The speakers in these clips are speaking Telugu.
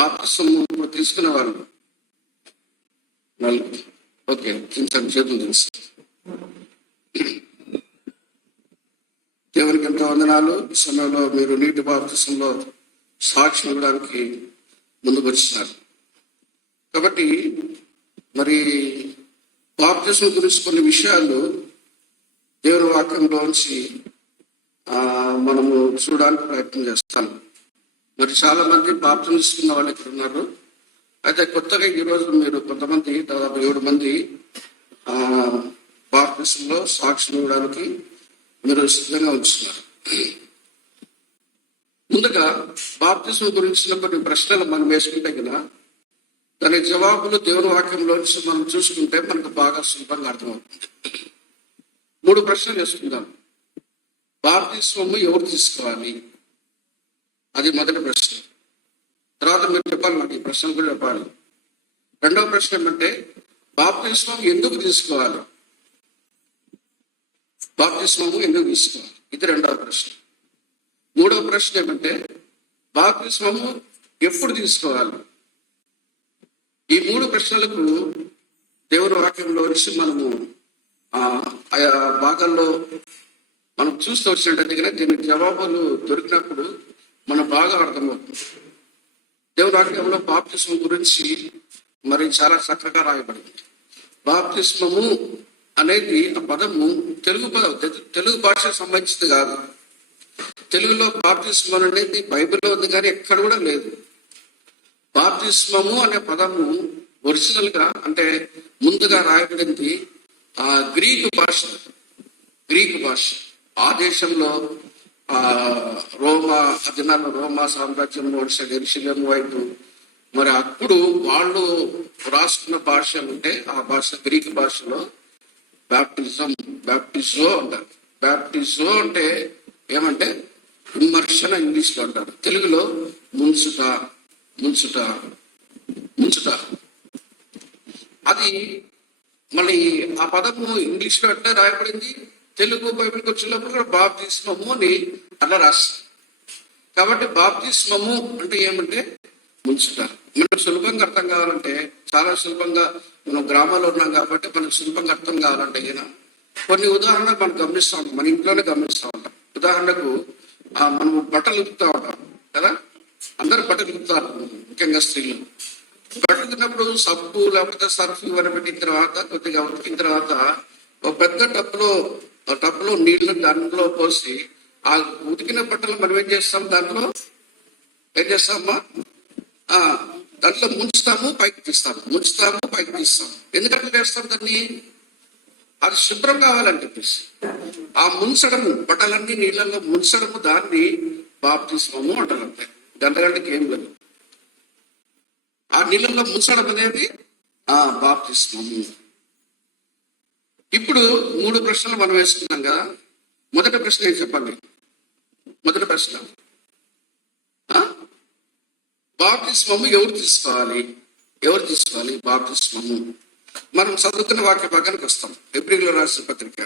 బాప్తిస్మము తీసుకునే వాళ్ళు నలుగురు. ఓకే, ఇంత చేతులు తెలుసు. దేవునికి ఎంతో వందనాలు. ఈ సమయంలో మీరు నీటి బాప్తిస్మంలో సాక్షి ఇవ్వడానికి ముందుకు వచ్చినారు. కాబట్టి మరి బాప్తిస్మం గురించి కొన్ని విషయాలు దేవుని వాక్యంలోంచి మనము చూడడానికి ప్రయత్నం చేస్తాం. మరి చాలా మంది బాప్తిస్మం తీసుకున్న వాళ్ళు ఇక్కడ ఉన్నారు. అయితే కొత్తగా ఈరోజు మీరు కొంతమంది, దాదాపు 7 మంది బాప్తిస్మంలో సాక్ష్యం ఇవ్వడానికి మీరు సిద్ధంగా ఉంచున్నారు. ముందుగా బాప్తిస్మం గురించిన కొన్ని ప్రశ్నలు మనం వేసుకుంటే కదా, దాని జవాబులు దేవుని వాక్యంలోంచి మనం చూసుకుంటే మనకు బాగా సులభంగా అర్థమవుతుంది. 3 ప్రశ్నలు వేసుకుందాం. బాప్తిస్మము ఎవరు తీసుకోవాలి? అది మొదటి ప్రశ్న. తర్వాత మీరు చెప్పాలి, నాకు ఈ ప్రశ్నలు కూడా చెప్పాలి. రెండవ ప్రశ్న ఏమంటే బాప్తిస్మం ఎందుకు తీసుకోవాలి? బాప్తిస్మము ఎందుకు తీసుకోవాలి? ఇది రెండవ ప్రశ్న. మూడవ ప్రశ్న ఏమంటే బాప్తిస్మము ఎప్పుడు తీసుకోవాలి? ఈ 3 ప్రశ్నలకు దేవుని వాక్యంలో నుంచి మనము ఆయా భాగాల్లో మనం చూస్తూ వచ్చినట్టు దీనికి జవాబులు దొరికినప్పుడు మనం బాగా అర్థమవుతుంది. దేవుని వాక్యంలో బాప్తిస్మం గురించి మరి చాలా చక్కగా రాయబడింది. బాప్తిస్మము అనేది ఆ పదము తెలుగు భాషకు సంబంధించింది కాదు. తెలుగులో బాప్తిస్మం అనేది బైబిల్లో ఉంది కానీ ఎక్కడ కూడా లేదు. బాప్తిస్మము అనే పదము ఒరిజినల్ గా అంటే ముందుగా రాయబడింది గ్రీకు భాష. ఆ దేశంలో రోమా సామ్రాజ్యం ఎరుషలేము వైపు మరి అప్పుడు వాళ్ళు రాసుకున్న భాష ఉంటే ఆ భాష గ్రీకు భాషలో బ్యాప్టిజో అంటారు. బ్యాప్టిజో అంటే ఏమంటే ఇమ్మర్షన్ ఇంగ్లీష్ లో అంటారు. తెలుగులో ముంచుట. అది మళ్ళీ ఆ పదము ఇంగ్లీష్ లో ఎట్లా రాయబడింది, తెలుగు బైబిల్కి వచ్చినప్పుడు బాప్తిస్మము అని అలా రాస్తారు. కాబట్టి బాప్తిస్మము అంటే ఏమంటే ముంచుట. మనకు సులభంగా అర్థం కావాలంటే, చాలా సులభంగా మనం గ్రామాల్లో ఉన్నాం కాబట్టి మనకు సులభంగా అర్థం కావాలంటే కొన్ని ఉదాహరణలు మనం గమనిస్తూ ఉంటాం, మన ఇంట్లోనే గమనిస్తూ ఉంటాం. ఉదాహరణకు మనము బట్టలు ఉతుకుతూ ఉంటాం కదా, అందరూ బట్టలు ఉతుకుతారు, ముఖ్యంగా స్త్రీలు. బట్టలు ఉతికినప్పుడు సబ్బు లేకపోతే సర్ఫ్ ఇవన్నీ పెట్టిన తర్వాత కొద్దిగా ఉతికిన తర్వాత ఒక పెద్ద టబ్లో నీళ్లు దాంట్లో పోసి ఆ ఉతికిన బట్టలు మనం ఏం చేస్తాం, దాంట్లో ఏం చేస్తామా దాంట్లో ముంచుతాము పైకి తీస్తాము. ఎందుకంటే చేస్తాం దాన్ని, అది శుభ్రం కావాలని చెప్పేసి. ఆ ముంచడము, బట్టలన్నీ నీళ్ళల్లో ముంచడము, దాన్ని బాప్తిస్మము అంటారు. అంతే, గంటకి ఏం లేదు. ఆ నీళ్ళల్లో ముంచడం అనేది బాప్తిస్మము. ఇప్పుడు 3 ప్రశ్నలు మనం వేసుకున్నాం కదా. మొదటి ప్రశ్న ఏం చెప్పండి? మొదటి ప్రశ్న, బాప్తిస్మము ఎవరు తీసుకోవాలి బాప్తిస్మము? మనం చదువుకున్న వాక్య భాగానికి వస్తాం. ఏప్రిల్లో రాసిన పత్రిక.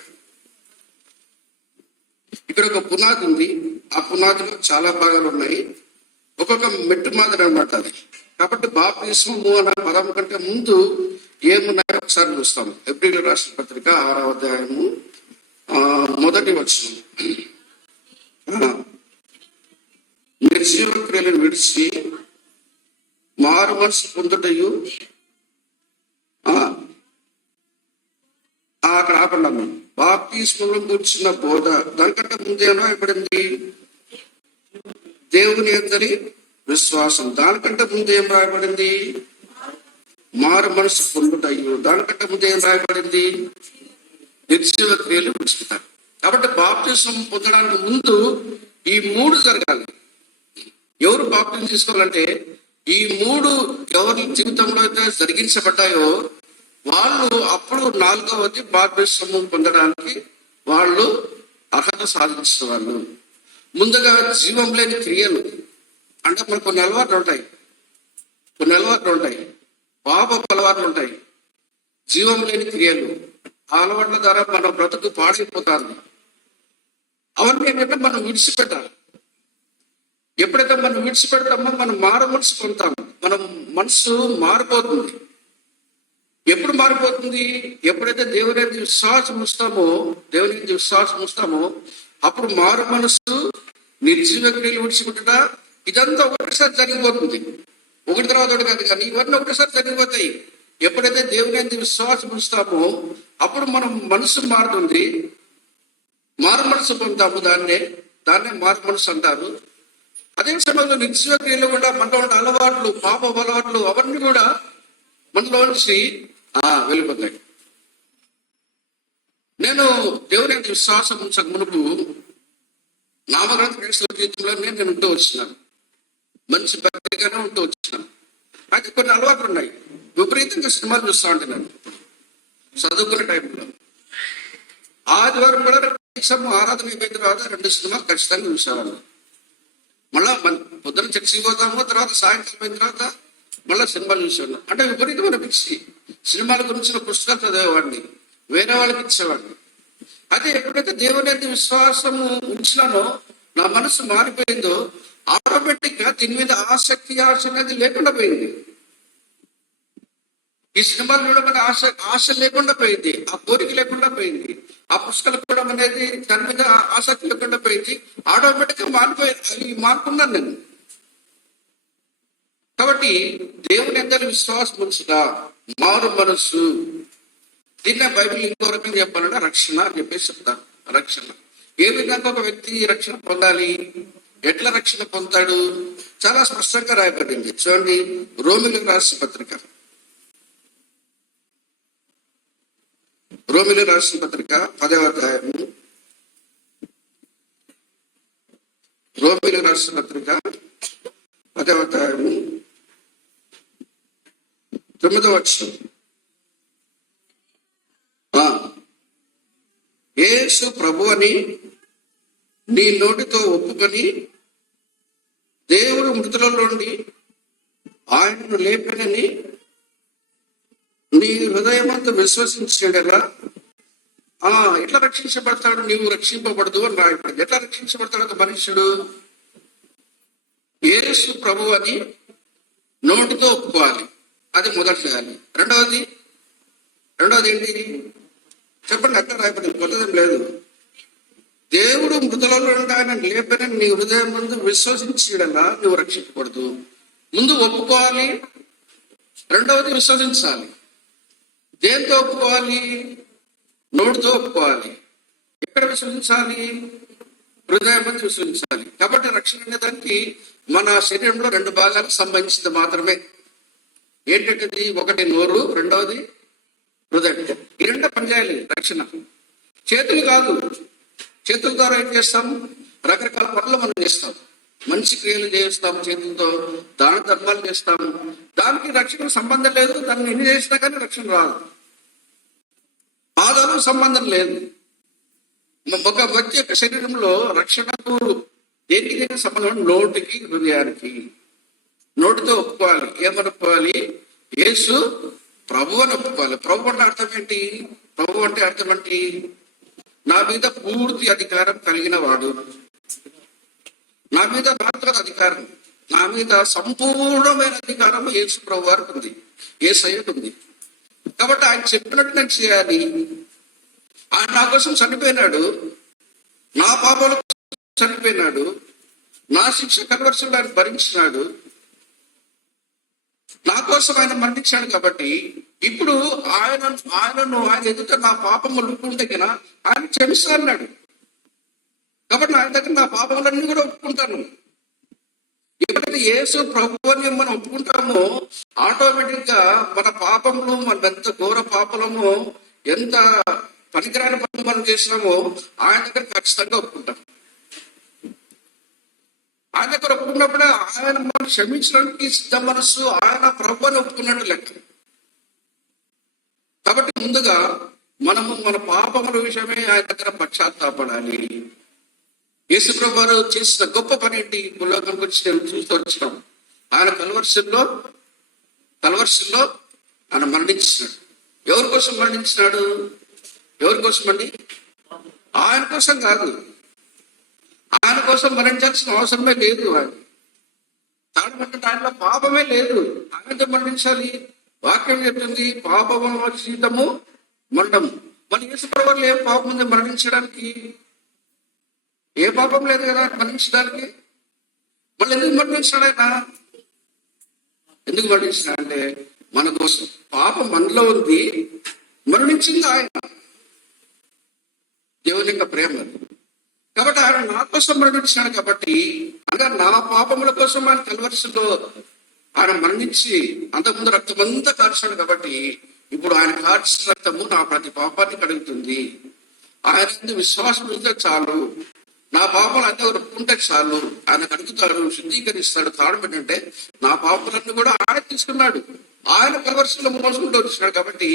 ఇక్కడ ఒక పునాది ఉంది. ఆ పునాదిలో చాలా భాగాలు ఉన్నాయి. ఒక్కొక్క మెట్టు మాదిరి అనమాట అది. కాబట్టి బాప్తిస్మము అన్న పదం కంటే ముందు ఏమున్నాయో ఒకసారి చూస్తాం. ఏప్రిల్లో రాసిన పత్రిక 6వ అధ్యాయము 1వ వచనం. నిర్జీవ క్రియలను విడిచి మారు మనసు పొందుటయు, అక్కడ ఆపండి. బాప్తిస్మం గురించిన బోధ దానికంటే ముందేమో రాయబడింది దేవుని అందరి విశ్వాసం. దానికంటే ముందు ఏం రాయబడింది? మారు మనసు పొందుటయు. దానికంటే ముందు ఏం రాయబడింది? నిర్జీవ క్రియలు విడిచిపెట్టారు. కాబట్టి బాప్తిస్మం పొందడానికి ముందు ఈ 3 జరగాలి. ఎవరు బాప్తిస్మం తీసుకోవాలంటే ఈ 3 ఎవరి జీవితంలో అయితే జరిగించబడ్డాయో వాళ్ళు అప్పుడు 4వది బాప్తిస్మం పొందడానికి వాళ్ళు అర్హత సాధించిన వాళ్ళు. ముందుగా జీవం లేని క్రియలు అంటే మనకు కొన్ని అలవాట్లు ఉంటాయి, పాపపు అలవాట్లు ఉంటాయి, జీవం లేని క్రియలు. ఆ అలవాట్ల ద్వారా మన బ్రతుకు పాడైపోతుంది. అవన్నీ ఏంటంటే మనం విడిచిపెట్టాలి. ఎప్పుడైతే మనం విడిచిపెడతామో మనం మారు మనసు పొందుతాము. మనం మనసు మారిపోతుంది. ఎప్పుడు మారిపోతుంది? ఎప్పుడైతే దేవుని యందు విశ్వాసం ఉంచుతామో అప్పుడు మారు మనసు, నిర్జీవ క్రియలు విడిచిపెట్టుట, ఇదంతా ఒకటిసారి జరిగిపోతుంది. ఒకటి తర్వాత ఒకటి కాదు, కానీ ఇవన్నీ ఒకటిసారి జరిగిపోతాయి. ఎప్పుడైతే దేవుని యందు విశ్వాసం ఉంచుతామో అప్పుడు మనం మనసు మారుతుంది, మారు మనసు పొందుతాము. దాన్నే మారు మనసు అంటారు. అదే సమయంలో నిర్జీవ క్రియలు కూడా మనలో ఉన్న అలవాట్లు, పాప అలవాట్లు అవన్నీ కూడా మనలో నుంచి వెళ్ళిపోతాయి. నేను దేవుని విశ్వాసం ఉంచక మునుపు నామగ్రంథ క్రైస్తవ జీవితంలో నేను ఉంటూ వచ్చినాను. మంచి పత్రికనే ఉంటూ వచ్చినాను. అయితే కొన్ని అలవాట్లు ఉన్నాయి. విపరీతంగా సినిమాలు చూస్తూ ఉంటాను నేను చదువుకునే టైంలో. ఆదివారం కూడా ఆరాధన అయిపోయిన తర్వాత 2 సినిమాలు ఖచ్చితంగా చూసేవాళ్ళు. మళ్ళా పొద్దున్న చర్చికి పోతాము, తర్వాత సాయంకాలం అయిన తర్వాత మళ్ళీ సినిమాలు చూసేవాళ్ళు. అంటే విపరీతమైన పిచ్చి. సినిమాల గురించిన పుస్తకాలు చదివేవాడిని, వేరే వాళ్ళకి ఇచ్చేవాడిని. అదే ఎప్పుడైతే దేవుని యందు విశ్వాసము ఉంచినానో, నా మనసు మారిపోయిందో, ఆటోమేటిక్ గా దీని మీద ఆసక్తి అనేది లేకుండా పోయింది. ఈ సినిమాలు చూడమని ఆశ లేకుండా పోయింది, ఆ కోరిక లేకుండా పోయింది, ఆ పుస్తకాలు కూడా అనేది దాని మీద ఆసక్తి లేకుండా పోయింది. ఆటోమేటిక్ గా అవి మారుకున్నాను నేను. కాబట్టి దేవుని యందు విశ్వాసం ఉంచుట, మారు మనస్సు, దీన్నే బైబిల్ ఇంకో రకంగా చెప్పాలంటే రక్షణ అని చెప్పేసి చెప్తాను. రక్షణ ఏ విధంగా ఒక వ్యక్తి రక్షణ పొందాలి, ఎట్లా రక్షణ పొందుతాడు, చాలా స్పష్టంగా రాయబడింది. చూడండి, రోమిలకు రాసిన పత్రిక 10వ అధ్యాయము. రోమిలకు రాసిన పత్రిక 10వ అధ్యాయము 9వ వచనం. యేసు ప్రభు అని నీ నోటితో ఒప్పుకొని దేవుడు మృతులలో నుండి ఆయనను లేపనని నీ హృదయమంతా విశ్వసించడరా ఎట్లా రక్షించబడతాడు? నీవు రక్షింపబడదు అని రాయబడింది. ఎట్లా రక్షించబడతాడు ఒక మనుష్యుడు? యేసు ప్రభు అని నోటితో ఒప్పుకోవాలి, అది మొదటి చేయాలి. రెండవది ఏంటి చెప్పండి? అక్కడ రాయబడింది, కొత్తదేం లేదు. దేవుడు మృతులలో నుండి ఆయన లేపనని నీ హృదయం ముందు విశ్వసించడలా నువ్వు రక్షించకూడదు. ముందు ఒప్పుకోవాలి, రెండవది విశ్వసించాలి. దేంతో ఒప్పుకోవాలి? నోటితో ఒప్పుకోవాలి. ఎక్కడ విశ్వసించాలి? హృదయం ముందు విశ్వసించాలి. కాబట్టి రక్షణ అనే దానికి మన శరీరంలో 2 భాగాలకు సంబంధించింది మాత్రమే. ఏంటంటే ఒకటి నోరు, రెండవది హృదయం. ఈ 2 పనిచేయాలి రక్షణ. చేతులు కాదు. చేతుల ద్వారా ఏం చేస్తాం? రకరకాల పనులు మనం చేస్తాం, మంచి క్రియలు చేస్తాం, చేతులతో దాన ధర్మాలు చేస్తాము. దానికి రక్షణ సంబంధం లేదు. దాన్ని ఎన్ని చేసినా కానీ రక్షణ రాదు. పాదాలు సంబంధం లేదు. ఒక వ్యక్తి యొక్క శరీరంలో రక్షణకు దేనికి సంబంధం? నోటికి, హృదయానికి. నోటితో ఒప్పుకోవాలి. ఏమని ఒప్పుకోవాలి? యేసు ప్రభు అని ఒప్పుకోవాలి. ప్రభు అంటే అర్థం ఏంటి? ప్రభు అంటే అర్థం ఏంటి? నా మీద పూర్తి అధికారం కలిగిన వాడు, నా మీద మాత్రం అధికారం, నా మీద సంపూర్ణమైన అధికారం యేసు ప్రభు వారికి ఉంది, యేసయ్యకు ఉంది. కాబట్టి ఆయన చెప్పినట్టు నేను చేయాలి. ఆయన నా కోసం చనిపోయినాడు, నా పాపాల కోసం చనిపోయినాడు, నా శిక్ష కన్వర్షన్లో ఆయన భరించినాడు, నా కోసం ఆయన మరణించాడు. కాబట్టి ఇప్పుడు ఆయన ఎదుట నా పాపం ఒప్పుకుంటే కన్నా ఆయన క్షమిస్తా అన్నాడు. కాబట్టి ఆయన దగ్గర నా పాపములన్నీ కూడా ఒప్పుకుంటాను. ఎప్పుడైతే యేసు ప్రభు అని మనం ఒప్పుకుంటామో ఆటోమేటిక్ గా మన పాపములు, మన ఎంత ఘోర పాపలము, ఎంత పనికిరాని పనులు మనం చేసినామో ఆయన దగ్గర ఖచ్చితంగా ఒప్పుకుంటాం. ఆయన దగ్గర ఒప్పుకున్నప్పుడే ఆయన మనం క్షమించడానికి సిద్ధ మనస్సు, ఆయన ప్రభు అని ఒప్పుకున్నట్టు లెక్క. కాబట్టి ముందుగా మనము మన పాపముల విషయమే ఆయన దగ్గర పశ్చాత్తాపడాలి. యేసు ప్రభు వారు చేసిన గొప్ప పని ఏంటి? భూలోకం గురించి నేను చూస్తూ వచ్చినాం. ఆయన కల్వర్సిల్లో ఆయన మరణించినాడు. ఎవరి కోసం మరణించినాడు? ఎవరి కోసం అండి? ఆయన కోసం కాదు. ఆయన కోసం మరణించాల్సిన అవసరమే లేదు. తాడబెట్టిన ఆయనలో పాపమే లేదు, ఆయన మరణించాలి. వాక్యం చెప్తుంది పాపము జీవితము మరణము. మన యేసుప్రభువులో ఏం పాపం ఉంది మరణించడానికి? ఏ పాపం లేదు కదా మరణించడానికి. మళ్ళీ ఎందుకు మరణించాడు ఆయన? ఎందుకు మరణించాడంటే మన కోసం. పాపం మనలో ఉంది, మరణించింది ఆయన. దేవుని యొక్క ప్రేమ. కాబట్టి ఆయన నా కోసం మరణించాడు. కాబట్టి అంటే నా పాపముల కోసం ఆయన కల్వరిలో ఆయన మరణించి అంతకుముందు రక్తమంతా కార్చాడు. కాబట్టి ఇప్పుడు ఆయన కార్చిన రక్తము నా ప్రతి పాపాన్ని కడుగుతుంది. ఆయన విశ్వాసం ఉంటే చాలు, నా పాపాలు అంతా ఒప్పుకుంటే చాలు, ఆయన కడుగుతాడు, శుద్ధీకరిస్తాడు. కారణం ఏంటంటే నా పాపాలన్నీ కూడా ఆయన తీసుకున్నాడు. ఆయన కల్వరిలో మోసుకుంటూ వచ్చినాడు. కాబట్టి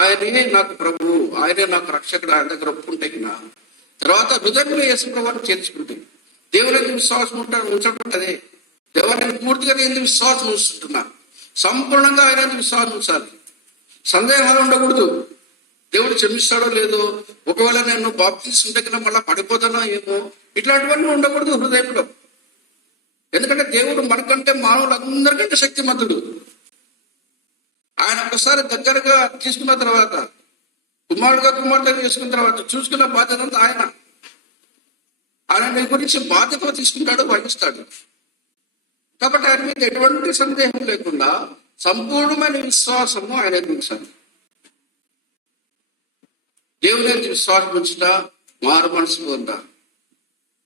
ఆయనే నాకు ప్రభు, ఆయనే నాకు రక్షకుడు. ఆయన దగ్గర ఒప్పుకుంటే తర్వాత హృదయంలో యేసు ప్రభువుని చేర్చుకుంటే దేవుని విశ్వాసం ఉంచబడ్డదే. దేవుని పూర్తిగా నేను విశ్వాసం ఉంచుతున్నాను. సంపూర్ణంగా ఆయన విశ్వాసం ఉంచాలి. సందేహాలు ఉండకూడదు. దేవుడు క్షమిస్తాడో లేదో, ఒకవేళ నేను బాప్తిస్మం కన్నా మళ్ళీ పడిపోతానో ఏమో, ఇట్లాంటివన్నీ ఉండకూడదు హృదయంలో. ఎందుకంటే దేవుడు మనకంటే మానవులందరికంటే శక్తిమంతుడు. ఆయన ఒకసారి దగ్గరగా తీసుకున్న తర్వాత, కుమార్తె చేసుకున్న తర్వాత చూసుకున్న బాధ్యత అంతా ఆయన నీ గురించి బాధ్యత తీసుకుంటాడు, వహిస్తాడు. కాబట్టి ఆయన మీద ఎటువంటి సందేహం లేకుండా సంపూర్ణమైన విశ్వాసము ఆయన ఉంచాలి. దేవుని విశ్వాసం ఉంచుట, మారు మనసు పొందా,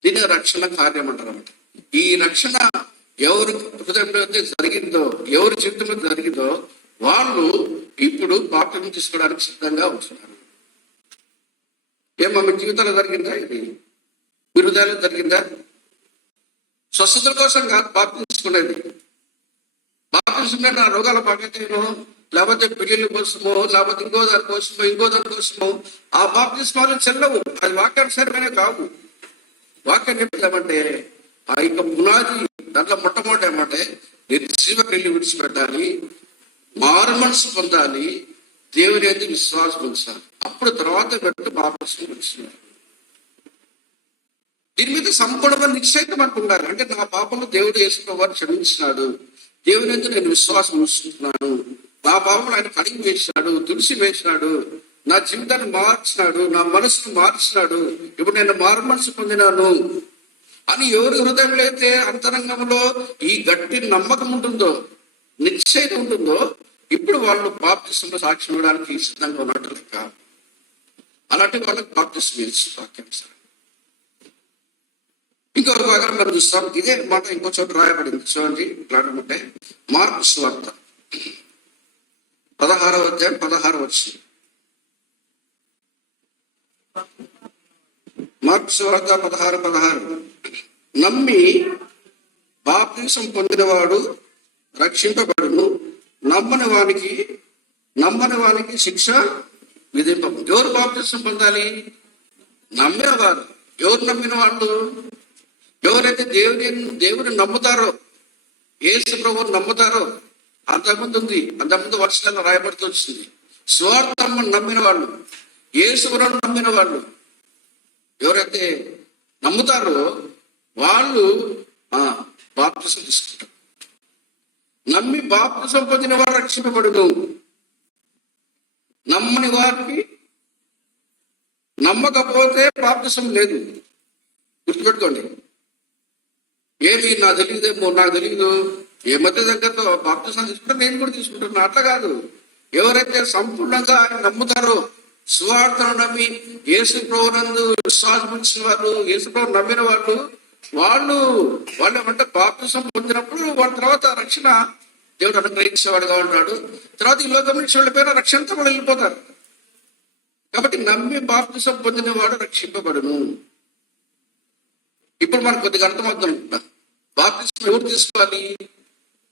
దీని రక్షణ కార్యం అంటారన్నమాట. ఈ రక్షణ ఎవరి హృదయంలో జరిగిందో, ఎవరి జీవితంలో జరిగిందో వాళ్ళు ఇప్పుడు బాప్తిసం తీసుకోవడానికి సిద్ధంగా ఉంటున్నారు. ఏమో మీ జీవితంలో జరిగిందా? ఇది మీ హృదయాల్లో జరిగిందా? స్వస్థతల కోసం కాదు బాప్తిసం తీసుకునేది. బాప్తిసం నా రోగాల బాధ్యతను, లేకపోతే పెళ్లిళ్ళ కోసమో, లేకపోతే ఇంకో దాని కోసమో ఆ బాప్తిస్మాలు చెల్లవు. అది వాక్యానుసారమైన కావు. వాక్యం చెప్తామంటే ఆ యొక్క పునాది దాంట్లో మొట్టమొదటి ఏమంటే నిర్జీవ పెళ్లి విడిచిపెట్టాలి, మారు మనసు పొందాలి, దేవుని అయితే విశ్వాసం ఉంచాలి. అప్పుడు తర్వాత పెట్టు బాప్తిసం వచ్చినారు. దీని మీద సంపూర్ణమైన నిశ్చయితం మనకు ఉండాలి. అంటే నా పాపంలో దేవుడు యేసు వారు క్షమించినాడు, దేవుని అయితే నేను విశ్వాసం ఉంచుతున్నాను, నా పాపంలో ఆయన కడిగి వేసినాడు, తులసి వేసినాడు, నా జీవితాన్ని మార్చినాడు, నా మనసును మార్చినాడు, ఇప్పుడు నేను మారు మనసు పొందినాను అని ఎవరి హృదయంలో అయితే అంతరంగంలో ఈ గట్టి నమ్మకం ఉంటుందో, నిశ్చయిత ఉంటుందో, ఇప్పుడు వాళ్ళు బాప్తిసంలో సాక్ష్యం ఇవ్వడానికి సిద్ధంగా ఉన్నట్టు లెక్క. అలాంటి వాళ్ళకి బాప్తిసం ఇచ్చు వాక్యం. ఇంకొక భాగం మనం చూస్తాం. ఇదే మాట ఇంకో చోట రాయబడింది. చూడండి, ఇట్లాంటి మార్కు సువార్త 16వ అధ్యాయం 16వ వచనం. మార్కు సువార్త 16:16. నమ్మి బాప్తిసం పొందినవాడు రక్షింపబడును, నమ్మని వానికి శిక్ష విధింపము. ఎవరు బాప్తిసం పొందాలి? నమ్మిన వారు. ఎవరు నమ్మిన వాళ్ళు? ఎవరైతే దేవుని నమ్ముతారో, యేసు ప్రభువుని నమ్ముతారో. అంతకుముందు ఉంది, అంతకుముందు వర్షాలు రాయబడుతూ వచ్చింది. స్వార్థం నమ్మిన వాళ్ళు, యేసు ప్రభువుని నమ్మిన వాళ్ళు ఎవరైతే నమ్ముతారో వాళ్ళు బాప్తిసం తీసుకుంటారు. నమ్మి బాప్తిసం పొందిన వారు రక్షింపబడును, నమ్మని వారికి నమ్మకపోతే బాప్తిసం లేదు. గుర్తుపెట్టుకోండి. ఏమి నాకు తెలియదు, ఏ మధ్య దగ్గరతో బాప్తిసం తీసుకుంటే నేను కూడా తీసుకుంటున్నా, అట్లా కాదు. ఎవరైతే సంపూర్ణంగా ఆయన నమ్ముతారో, సువార్తను నమ్మి యేసు ప్రభువునందు విశ్వాసం ఉంచిన వాళ్ళు, యేసు ప్రభువు నమ్మిన వాళ్ళు ఏమంటే బాప్తిసం పొందినప్పుడు వాళ్ళ తర్వాత రక్షణ దేవుడు అనుగ్రహించేవాడుగా ఉన్నాడు. తర్వాత ఈ లోకం నుంచి వెళ్ళిపోయిన రక్షణతో వాళ్ళు వెళ్ళిపోతారు. కాబట్టి నమ్మి బాప్తిసం పొందిన వాడు రక్షింపబడును. ఇప్పుడు మనకు కొద్దిగా అర్థమవుతుంది. బాప్తిసం ఎవరు తీసుకోవాలి?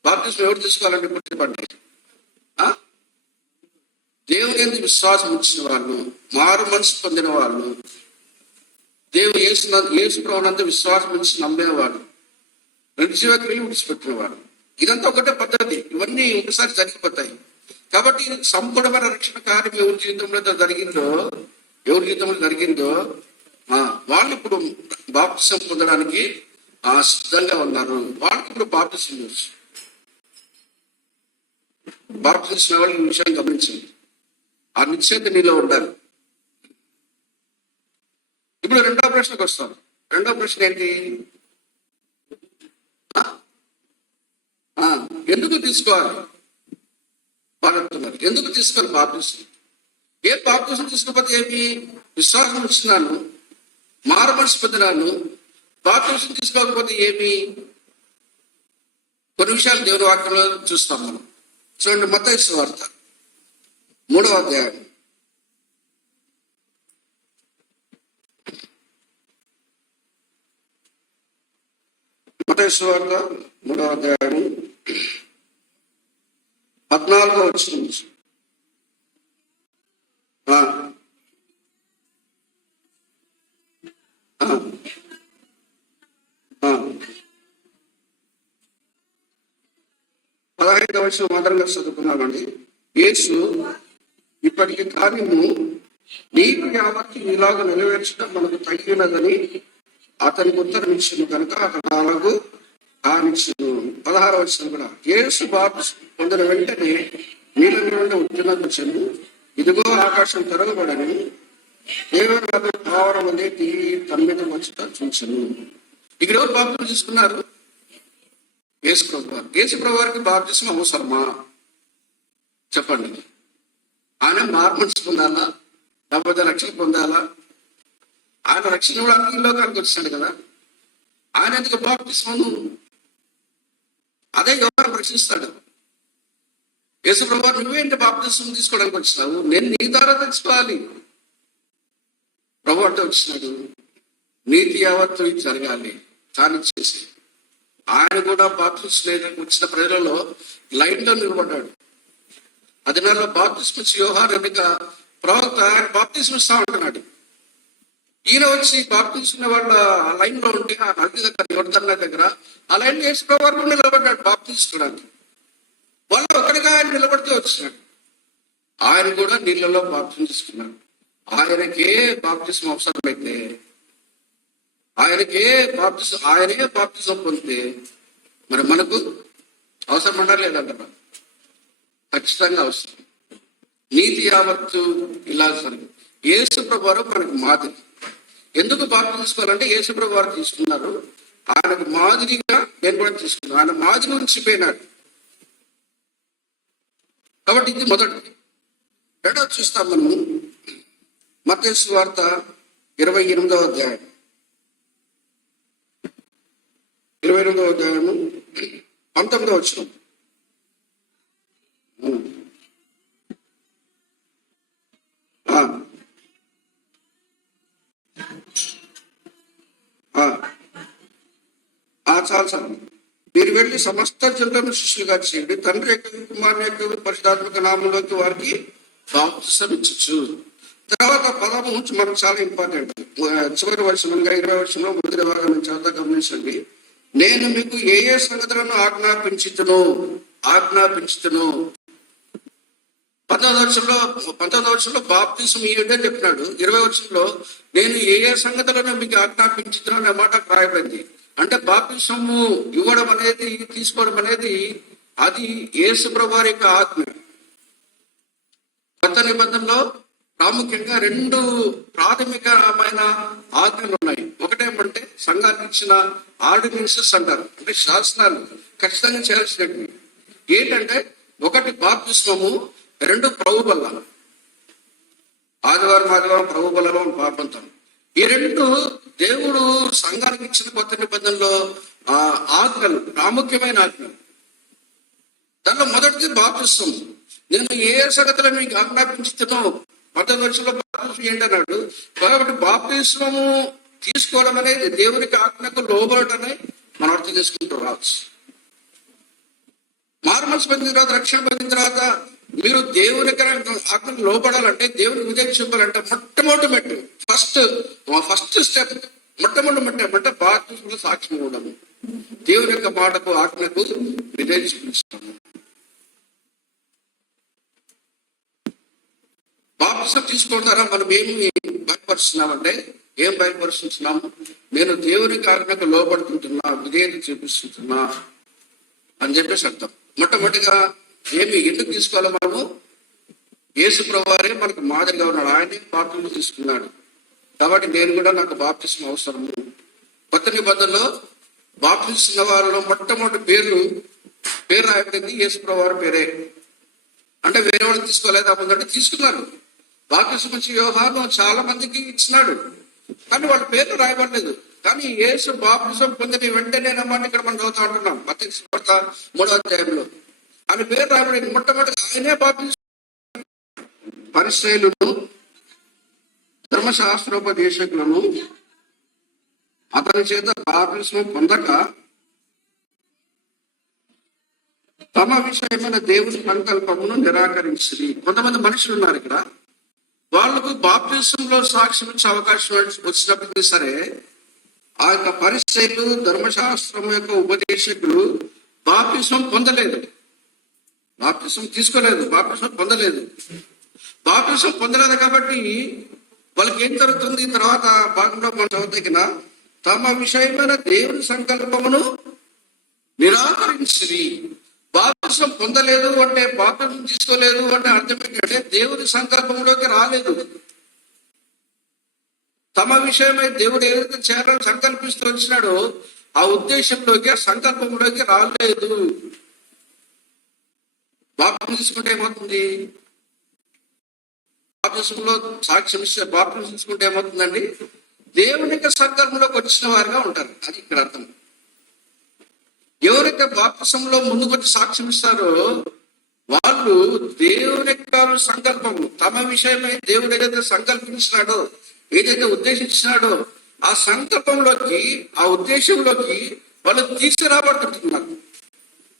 బాప్తిసం ఎవరు తీసుకోవాలంటే గుర్తుపండి, దేవుని ఎందుకు విశ్వాసం ఉంచిన వాళ్ళు, మారు మనసు పొందిన వాళ్ళు, దేవుడు యేసు ప్రభువునందు విశ్వాసం ఉంచి నమ్మేవాడు, నిర్జీవ క్రియలు విడిచిపెట్టినవాడు. ఇదంతా ఒకటే పద్ధతి. ఇవన్నీ ఒకసారి జరిగిపోతాయి. కాబట్టి సంపూర్ణమైన రక్షణ కార్యం ఎవరి జీవితంలో జరిగిందో వాళ్ళు ఇప్పుడు బాప్తిసం పొందడానికి సిద్ధంగా ఉన్నారు. వాళ్ళకి ఇప్పుడు బాప్తిసం ఇవ్వచ్చు. బాప్తిసిన వాళ్ళు ఈ విషయం గమనించండి. ఆ నిశ్చయిత నీలో ఉండాలి. ఇప్పుడు రెండో ప్రశ్నకు వస్తాం. రెండో ప్రశ్న ఏంటి? ఎందుకు తీసుకోవాలి వాళ్ళు అంటున్నారు. ఎందుకు తీసుకోవాలి బాప్తిసం? ఏ బాప్తిసం తీసుకోకపోతే ఏమి? విశ్వాసం ఇచ్చినాను, మారుమనసు పొందినాను, బాప్తిసం తీసుకోకపోతే ఏమి? కొన్ని విషయాలు దేవుని వాక్యంలో చూస్తాం మనం. చూడండి, మత్తయి సువార్త 3వ అధ్యాయం. మత్తయి సువార్త 3వ అధ్యాయం 14వ వచనం నుంచి. పదహైదవ వచనం మాత్రంగా చదువుకున్నామండి. యేసు ఇప్పటికి కార్యము నీకు యావత్తు ఇలాగ నెరవేర్చడం మనకు తగినదని అతనికి ఉత్తరం ఇచ్చింది కనుక అతను అలాగూ కానిచ్చును. 16వ వచనం కూడా, యేసు బాప్తిసం పొందిన వెంటనే నీళ్ళ నుండి ఉద్యమను, ఇదిగో ఆకాశం తెరవబడని దేవుని పావరం అనేది తన మీద వచ్చి చూచను. ఇక్కడ ఎవరు బాప్తిసం తీసుకున్నారు? యేసు ప్రభు వారు. యేసు ప్రభు వారికి బాప్తిసం అవసరమా చెప్పండి? ఆయన మార్మన్స్ పొందాలా, లేకపోతే రక్షణ పొందాలా? ఆయన రక్షణ కూడా అన్ని లోకానికి వచ్చాడు కదా. ఆయన ఎందుకు బాప్తిస్మను? అదే ఎవరు ప్రశ్నిస్తాడు. యేసు ప్రభు, నువ్వేంటి బాప్తిస్మం తీసుకోవడానికి వచ్చినావు? నేను నీ ద్వారా తెచ్చుకోవాలి. ప్రభు అంటే వచ్చినాడు, నీతి యావత్తు జరగాలి కానిచ్చేసి. ఆయన కూడా బాప్తిస్మం వచ్చిన ప్రజలలో లైన్ లో నిలబడ్డాడు. అది నెలలో బాప్తిస్మ యోహాను ఎన్నిక ప్రవక్త ఆయన బాప్తిస్మ ఇస్తా ఉంటున్నాడు. ఈయన వచ్చి బాప్తిస్మ వాళ్ళ లైన్ లో ఉంటే ఆ నది దగ్గర యోర్దాను దగ్గర ఆ లైన్ యేసు ప్రభు నిలబడ్డాడు బాప్తిస్మడానికి. వాళ్ళు ఒకటిగా ఆయన నిలబడితే వచ్చినాడు. ఆయన కూడా నీళ్ళలో బాప్తిసం తీసుకున్నాడు. ఆయనకే బాప్తిసం అవసరమైతే, ఆయనే బాప్తిసం పొందితే మరి మనకు అవసరం ఉండాలి లేదంటారా? ఖచ్చితంగా అవసరం. నీతి యావత్తు ఇలా సరే. యేసు ప్రభు వారు మనకు మాదిరి. ఎందుకు బాప్తిసం తీసుకోవాలంటే యేసు ప్రభు వారు తీసుకున్నారు. ఆయనకు మాదిరిగా నేను కూడా తీసుకున్నాను. ఆయన మాదిరి నుంచి పోయినాడు కాబట్టి ఇది మొదటి. రెండవది చూస్తాం మనము మత్తయి సువార్త 28వ అధ్యాయం 19వ వచనం. చాలు. మీరు వెళ్ళి సమస్త జనులను శిష్యులుగా చేయండి, తండ్రి యొక్క కుమారుని యొక్క పరిశుద్ధాత్మక నామంలోకి వారికి బాప్తిసం ఇచ్చు. తర్వాత పదము మనకు చాలా ఇంపార్టెంట్. చివరి వర్షంగా 20వ వచనంలో మొదటి భాగం చాలా గమనించండి. నేను మీకు ఏ ఏ సంగతులను ఆజ్ఞాపించుతును 19వ వచనంలో బాప్తిసం ఇయ్యండి అని చెప్పినాడు. 20వ వచనంలో నేను ఏ ఏ సంగతులను మీకు ఆజ్ఞాపించుతును అనే మాట రాయబడింది. అంటే బాప్తిసము ఇవ్వడం అనేది, తీసుకోవడం అనేది అది యేసు ప్రభు వారి యొక్క ఆజ్ఞ. కొత్త నిబంధనలో ప్రాముఖ్యంగా 2 ప్రాథమికమైన ఆజ్ఞలు ఉన్నాయి. ఒకటేమంటే సంఘానికి ఇచ్చిన ఆర్డినెన్సెస్ అంటారు, అంటే శాసనాలు ఖచ్చితంగా చేయాల్సినవి. ఏంటంటే 1 బాప్తిస్మము, 2 ప్రభు బల్ల. ఆదివారం ప్రభు బలలో పాల్పొందుతాం. ఈ 2 దేవుడు సంఘానికి ఇచ్చిన కొత్త నిబంధనలో ఆజ్ఞలు, ప్రాముఖ్యమైన ఆజ్ఞలు. దానిలో మొదటిది బాప్తిస్మం. నేను ఏ సంగతులను మీకు ఆజ్ఞాపించుతున్నాను 19వ వచనంలో బాప్తిసం ఏంటన్నాడు. కాబట్టి బాప్తిస్మము తీసుకోవడం అనేది దేవునికి ఆజ్ఞకు లోబడటనే మనం అర్థం చేసుకుంటూ రావచ్చు. మారుమనసు పొందిన తర్వాత, రక్షణ పొందిన తర్వాత మీరు దేవునికి ఆజ్ఞకు లోబడాలంటే, దేవునికి విధేయత చూపాలంటే మొట్టమొదటి మెట్టు, ఫస్ట్ స్టెప్, మొట్టమొదటి మెట్టు అంటే బాప్తిసంలో సాక్ష్యం ఇవ్వడము, దేవుని యొక్క మాటకు ఆజ్ఞకు విధేయత చూపించడము. బాప్తిసం తీసుకోవడం ద్వారా మనం ఏమి బయలుపరుస్తున్నామంటే ఏం బయలుపరుస్తున్నాము? నేను దేవునికి ఆజ్ఞకు లోబడుతుంటున్నా, విధేయత చూపిస్తుంటున్నా అని చెప్పేసి అర్థం. మొట్టమొదటిగా ఎందుకు తీసుకోవాలి మనము? యేసు ప్రభువారే మనకు మాదిరిగా ఉన్నాడు, ఆయనే బాప్తిస్మం తీసుకున్నాడు. కాబట్టి నేను కూడా నాకు బాప్తిస్మం అవసరము. కొత్త నిబంధనలో బాప్తిస్మం వారిలో మొట్టమొదటి పేరు రాయబడింది యేసు ప్రభువారి పేరే. అంటే వేరే వాళ్ళు తీసుకోలేదా? ముందంటే తీసుకున్నారు. బాప్తిస్మం ఇచ్చే యోహాను చాలా మందికి ఇచ్చినాడు, కానీ వాళ్ళ పేర్లు రాయబడలేదు. కానీ యేసు బాప్తిస్మం పొందిన వెంటనేనమాట ఇక్కడ మనం చదువుతా ఉంటున్నాం. మత్తయి సువార్త 3వ అధ్యాయంలో ఆయన పేరు రాయబడింది. మొట్టమొదటి ఆయనే బాప్తిస్మం. పరిసయ్యులను, ధర్మశాస్త్రోపదేశకులను అతని చేత బాప్తిస్మం పొందక తమ విషయమైన దేవుని సంకల్పమును నిరాకరించింది. కొంతమంది మనుషులు ఉన్నారు ఇక్కడ, వాళ్ళకు బాప్తిస్మంలో సాక్ష్యం ఇచ్చే అవకాశం వచ్చినప్పటికీ సరే ఆ యొక్క పరిసయ్యులు, ధర్మశాస్త్రం యొక్క ఉపదేశకులు బాప్తిస్మం పొందలేదు, బాప్తిస్మం తీసుకోలేదు, బాప్తిస్మం పొందలేదు. బాప్తిస్మం పొందలేదు కాబట్టి వాళ్ళకి ఏం జరుగుతుంది? తర్వాత భాగంలో మనం చదువుతున్నా, తమ విషయమైన దేవుని సంకల్పమును నిరాకరించింది. బాప్తిస్మం పొందలేదు అంటే, బాప్తిస్మం తీసుకోలేదు అంటే అర్థం ఏంటంటే దేవుని సంకల్పంలోకి రాలేదు. తమ విషయమై దేవుడు ఏదైతే చేయాలని సంకల్పిస్తూ వచ్చినాడో ఆ ఉద్దేశంలోకి, ఆ సంకల్పంలోకి రాలేదు. బాప్తిస్మం తీసుకుంటే ఏమవుతుంది? బాప్తిస్మంలో సాక్ష్యం ఇస్తే బాప్తిస్మం తీసుకుంటే ఏమవుతుందండి? దేవుని యొక్క సంకల్పంలోకి వచ్చిన వారిగా ఉంటారు. అది ఇక్కడ అర్థం. ఎవరైతే బాప్తిస్మంలో ముందుకు వచ్చి సాక్ష్యం ఇస్తారో వాళ్ళు దేవుని యొక్క సంకల్పము, తమ విషయమై దేవుడు ఏదైతే సంకల్పించినాడో, ఏదైతే ఉద్దేశించినాడో ఆ సంకల్పంలోకి, ఆ ఉద్దేశంలోకి వాళ్ళు తీసుకురాబడుతుంటున్నారు.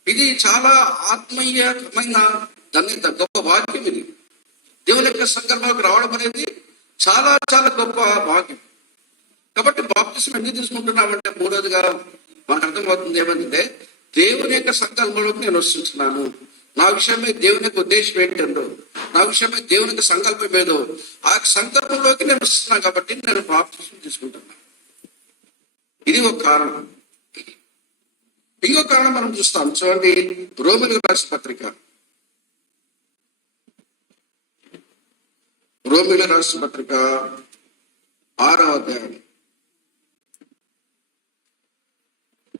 ఇది చాలా ఆత్మీయమైన ధన్యత, గొప్ప భాగ్యం. ఇది దేవుని యొక్క సంకల్పంలోకి రావడం అనేది చాలా చాలా గొప్ప భాగ్యం. కాబట్టి బాప్తిస్మం ఎందుకు తీసుకుంటున్నామంటే, మూడోదిగా మనకు అర్థమవుతుంది ఏమంటే, దేవుని యొక్క సంకల్పంలోకి నేను వస్తున్నాను. నా విషయమై దేవుని యొక్క ఉద్దేశం ఏంటంటో, నా విషయమై దేవుని యొక్క సంకల్పం ఏదో, ఆ సంకల్పంలోకి నేను వస్తున్నాను కాబట్టి నేను బాప్తిస్మం తీసుకుంటున్నాను. ఇది ఒక కారణం. ఇంకో కారణం మనం చూస్తాం. చూడండి, రోమీయులకు రాసిన పత్రిక, రోమీయులకు రాసిన పత్రిక 6వ అధ్యాయం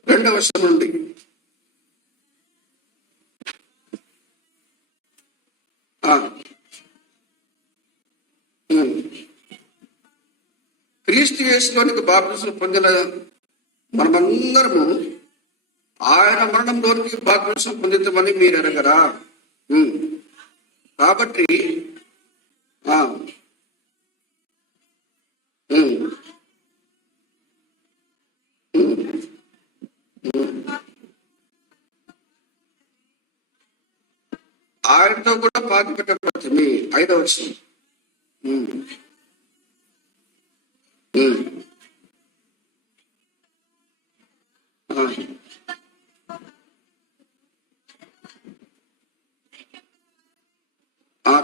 2వ వచనం నుండి క్రీస్తు యేసులోనికి బాప్తిస్మం పొందిన మనమందరము ఆయన మరణంలోనికి బాప్తిస్మం పొందుతామని మీరు ఎరగరా? కాబట్టి ఆయనతో కూడా పాతి పెట్టబడుతుంది. 5వ వచనం.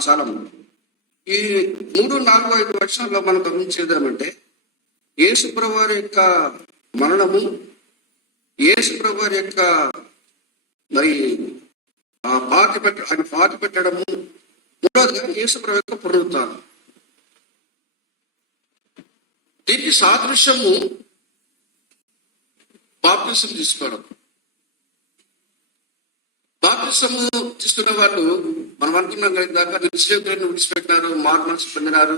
చాలా ఈ 3, 4, 5 వర్షాల్లో మనం గమనించేదేమంటే, యేసు ప్రభువారి యొక్క మరణము, యేసు ప్రభువారి యొక్క మరి ఆయన పాతి పెట్టడము, మూడవదిగా యేసు ప్రభు యొక్క పునరుత్థానం. దీనికి సాదృశ్యము బాప్తిస్మం తీసుకోవడం. బాప్తిస్మము తీసుకున్న వాళ్ళు మనం అనుకున్నాం కదా ఇందాక, నిశ్చయులను విడిచిపెట్టినారు, మారు మనసు పొందినారు,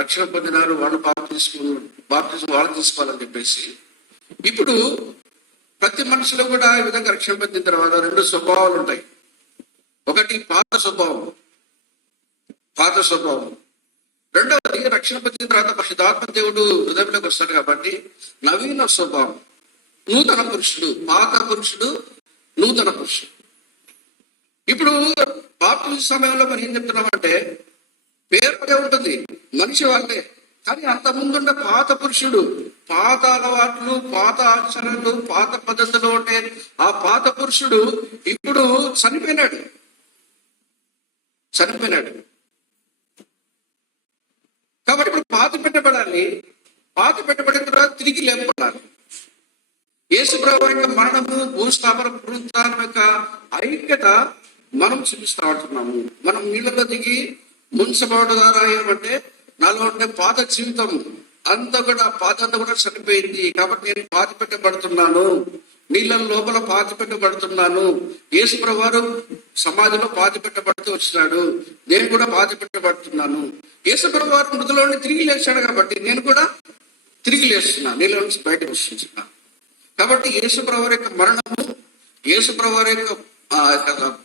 రక్షణ పొందినారు, వాళ్ళు బాప్తిస్మం వాళ్ళు తీసుకోవాలని చెప్పేసి. ఇప్పుడు ప్రతి మనిషిలో కూడా ఈ విధంగా రక్షణ పొందిన తర్వాత 2 స్వభావాలు ఉంటాయి. ఒకటి పాత స్వభావం. రెండవది రక్షణ పొందిన తర్వాత పరిశుద్ధాత్మ దేవుడు హృదయంలోకి వస్తాడు కాబట్టి నవీన స్వభావం, నూతన పురుషుడు. పాత పురుషుడు, నూతన పురుషుడు. ఇప్పుడు బాప్తిస్మం సమయంలో మనం ఏం చెప్తున్నామంటే, పేరు అదే ఉంటుంది, మనిషి వాళ్ళే, కానీ అంత ముందున్న పాత పురుషుడు, పాత అలవాట్లు, పాత ఆచరణలు, పాత పద్ధతులు ఉంటే ఆ పాత పురుషుడు ఇప్పుడు చనిపోయినాడు. కాబట్టి ఇప్పుడు పాతి పెట్టబడాలి. పాతి పెట్టబడిన తర్వాత తిరిగి లేపబడాలి. యేసు ప్రభువు యొక్క మరణము, భూస్థాపన, పునరుత్థానం యొక్క ఐక్యత మనం చూపిస్తా ఉంటున్నాము. మనం నీళ్ళలో దిగి ముంచబడడం ద్వారా ఏమంటే నాలో ఉండే పాత జీవితం అంతా కూడా పాత అంతా కూడా చనిపోయింది. కాబట్టి నేను పాతి పెట్టబడుతున్నాను, నీళ్ళ లోపల పాతి పెట్టబడుతున్నాను. యేసు ప్రభువారు సమాధిలో పాతి పెట్టబడుతూ వచ్చినాడు, నేను కూడా పాతి పెట్టబడుతున్నాను. యేసు ప్రభువారు మృతులోని తిరిగి లేచాడు కాబట్టి నేను కూడా తిరిగి లేస్తున్నా, నీళ్ళ నుంచి బయటకు వస్తున్నా. కాబట్టి యేసు ప్రభువారి యొక్క మరణము, యేసు ప్రభువారి యొక్క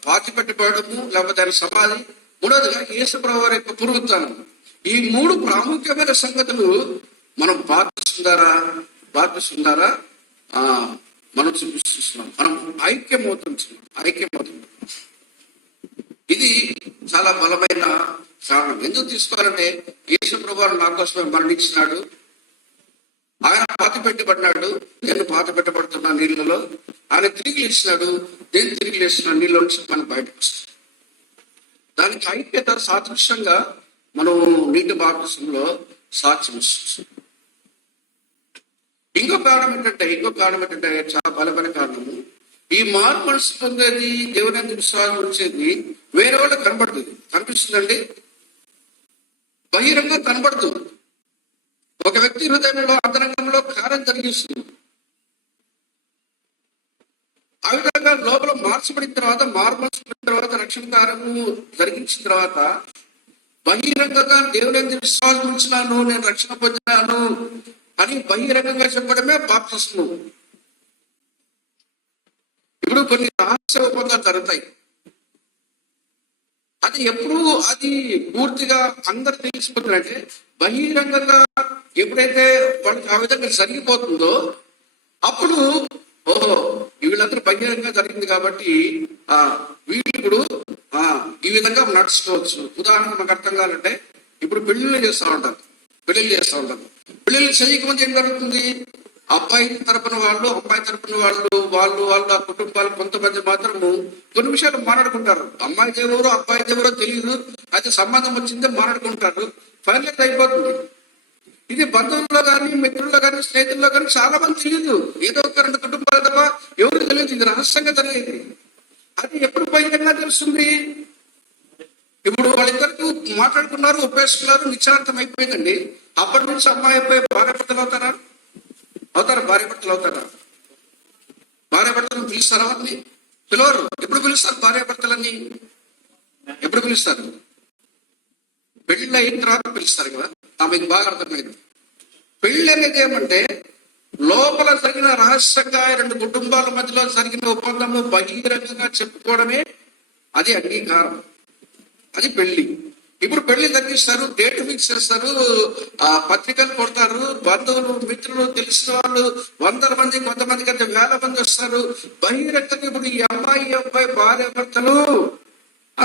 పాతి పెట్టబడము, లేకపోతే ఆయన సమాధి, మూడవదిగా యేసు ప్రభువారి యొక్క పునరుత్థానం. ఈ మూడు ప్రాముఖ్యమైన సంగతులు మనం బాధ్యస్తుందారా మనం చూపిస్తున్నాం. మనం ఐక్యమవుతున్నాం. ఇది చాలా బలమైన కారణం. ఎందుకు తీసుకోవాలంటే యేసు ప్రభువారు నా కోసమే మరణించినాడు, ఆయన పాతి పెట్టబడినాడు, నేను పాతి పెట్టబడుతున్నా నీళ్ళలో. ఆయన తిరిగి లేచినాడు, నేను తిరిగి లేచిన నీళ్ళ నుంచి మనం బయటకు వస్తాం. దానికి ఐక్యత సాదృశ్యంగా మనం నీటి బాప్తిసంలో సాక్ష్యం ఇస్తాం. ఇంకో కారణం ఏంటంటే చాలా బలమైన కారణము, ఈ మారు మనసు పొందేది, దేవుని విశ్వాసం వచ్చేది వేరే వాళ్ళకి కనబడుతుంది. కనిపిస్తుందండి, బహిరంగంగా కనబడుతుంది. ఒక వ్యక్తి హృదయంలో అంతరంగంలో కార్యం జరిగిస్తుంది. ఆ విధంగా లోపల మార్చబడిన తర్వాత రక్షణ కార్యము జరిగించిన తర్వాత బహిరంగంగా దేవుని విశ్వాసం ఉంచినాను, నేను రక్షణ పొందినాను అని బహిరంగంగా చెప్పడమే బాప్తిస్మము. ఇప్పుడు కొన్ని రహస్య ఒప్పందాలు జరుగుతాయి. అది పూర్తిగా అందరు తెలిసిపోతుందంటే బహిరంగంగా ఎప్పుడైతే వాళ్ళకి ఆ విధంగా జరిగిపోతుందో అప్పుడు వీళ్ళందరూ బహిరంగంగా జరిగింది కాబట్టి వీళ్ళు ఇప్పుడు ఈ విధంగా నడుచుకోవచ్చు. ఉదాహరణకు మనకు అర్థం కావాలంటే ఇప్పుడు పెళ్లిళ్ళు చేస్తూ ఉంటారు. పెళ్లిళ్ళు చేయకముందు ఏం జరుగుతుంది? అబ్బాయి తరపున వాళ్ళు, అమ్మాయి తరపున వాళ్ళు ఆ కుటుంబాలు కొంతమంది మాత్రము కొన్ని విషయాలు మాట్లాడుకుంటారు. అమ్మాయి దేవురో అబ్బాయి దేవురో తెలియదు, అయితే సంబంధం వచ్చిందే మాట్లాడుకుంటారు, ఫైనల్ అయిపోతుంది. ఇది బంధువుల్లో కానీ, మిత్రుల్లో కానీ, స్నేహితుల్లో కానీ చాలా మంది తెలియదు. ఏదో ఒక 2 కుటుంబాలు తప్ప ఎవరికి తెలియదు. ఇది రహస్యంగా జరిగేది. అది ఎప్పుడు బహిరంగంగా తెలుస్తుంది? ఇప్పుడు వాళ్ళిద్దరికి మాట్లాడుకున్నారు, ఒప్పేసుకున్నారు, నిశ్చయార్థం అయిపోయిందండి. అప్పటి నుంచి అమ్మాయి అబ్బాయి భార్యాభర్తలు అవుతారా? భార్యాభర్తలు అవుతారా? భార్యాభర్తలను పిలుస్తారా? వారిని పిలవరు. ఎప్పుడు పిలుస్తారు భార్యాభర్తలన్నీ? ఎప్పుడు పిలుస్తారు? పెళ్లి అయిన తర్వాత పిలుస్తారు కదా. ఆమెకు బాగా అర్థమైంది. పెళ్లి అనేది ఏమంటే లోపల జరిగిన రహస్యంగా 2 కుటుంబాల మధ్యలో జరిగిన ఒప్పందము బహిరంగంగా చెప్పుకోవడమే అది అంగీకారం, అది పెళ్లి. ఇప్పుడు పెళ్లి జరిగిస్తారు, డేట్ ఫిక్స్ చేస్తారు, పత్రికలు కొడతారు, బంధువులు, మిత్రులు, తెలిసిన వాళ్ళు 100 మంది, కొంతమంది కంటే 1000 మంది వస్తారు. బహిరంగంగా ఇప్పుడు ఈ అమ్మాయి అబ్బాయి భార్యాభర్తలు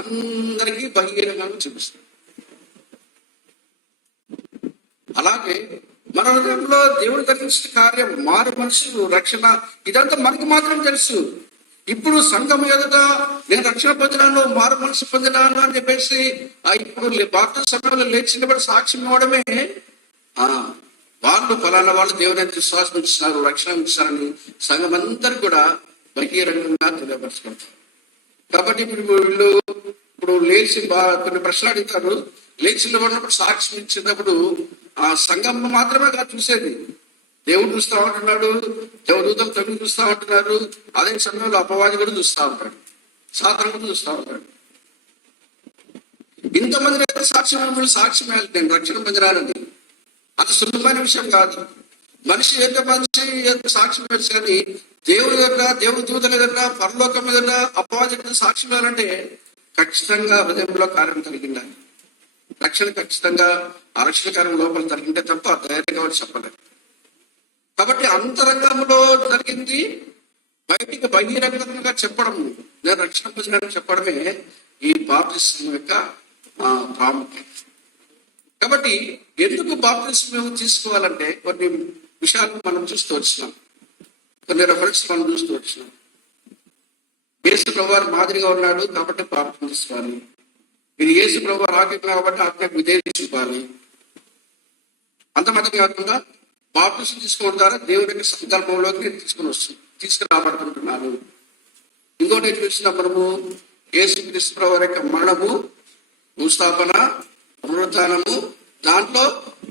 అందరికీ బహిరంగంగా చూపిస్తారు. అలాగే మన హృదయంలో దేవుడు జరిగించిన కార్యం, మారు మనసు, రక్షణ, ఇదంతా మనకు మాత్రం తెలుసు. ఇప్పుడు సంఘం ఎదుట నేను రక్షణ పొందినాను, మారు మనసు పొందినాను అని చెప్పేసి ఇప్పుడు బాప్తిస్మ సమయంలో లేచినప్పుడు సాక్ష్యం ఇవ్వడమే వాళ్ళు ఫలానా వాళ్ళు దేవుని విశ్వాసం ఇచ్చినారు, రక్షణ ఇచ్చినారని సంఘం అందరు కూడా బహిరంగంగా తెలియపరచుకుంటారు. కాబట్టి ఇప్పుడు లేచి కొన్ని ప్రశ్నలు అడుగుతారు. లేచి ఉన్నప్పుడు సాక్ష్యం ఇచ్చినప్పుడు ఆ సంఘం మాత్రమే కాదు చూసేది, దేవుడు చూస్తా ఉంటున్నాడు, దేవదూతలు తమిళ చూస్తా ఉంటున్నారు. అదే సమయంలో అపవాది కూడా చూస్తా ఉంటాడు, సాతాను కూడా చూస్తా ఉంటాడు. ఇంతమంది సాక్ష్యం వేయాలి, నేను రక్షణ పొందినానని. అది సులభమైన విషయం కాదు. మనిషి సాక్ష్యం వేసి కానీ దేవుడి దగ్గర, దేవుడి దూతల దగ్గర, పరలోకం దగ్గర, అపవాది దగ్గర సాక్ష్యం వేయాలంటే ఖచ్చితంగా హృదయంలో కార్యం కలిగిండాలి. రక్షణ ఖచ్చితంగా ఆ రక్షణ కార్యం లోపల జరిగింటే తప్ప ధైర్యంగా చెప్పలేదు. కాబట్టి అంతరంగంలో జరిగింది బయటికి బహిరంగంగా చెప్పడం, నేను రక్షణ పొందినని చెప్పడమే ఈ బాప్తిస్మం యొక్క ప్రాముఖ్యత. కాబట్టి ఎందుకు బాప్తిస్మం తీసుకోవాలంటే కొన్ని విషయాలు మనం చూస్తూ వచ్చినాం, కొన్ని రెఫరెన్స్ మనం చూస్తూ వచ్చినాం. యేసు ప్రభువారు మాదిరిగా ఉన్నాడు కాబట్టి బాప్తిస్మం తీసుకోవాలి. ఇది యేసు ప్రభువారు ఆజ్ఞ కాబట్టి ఆజ్ఞకు విధేయత చూపాలి. అంతమంది కాకుండా బాప్టిజం తీసుకోవడం ద్వారా దేవుని యొక్క సంకల్పంలోకి నేను తీసుకురాబడుతుంటున్నాను. ఇంకోటి చూసిన మనము యేసుక్రీస్తు ప్రభువు వారి యొక్క మరణము, భూస్థాపన, పునరుత్థానము, దాంట్లో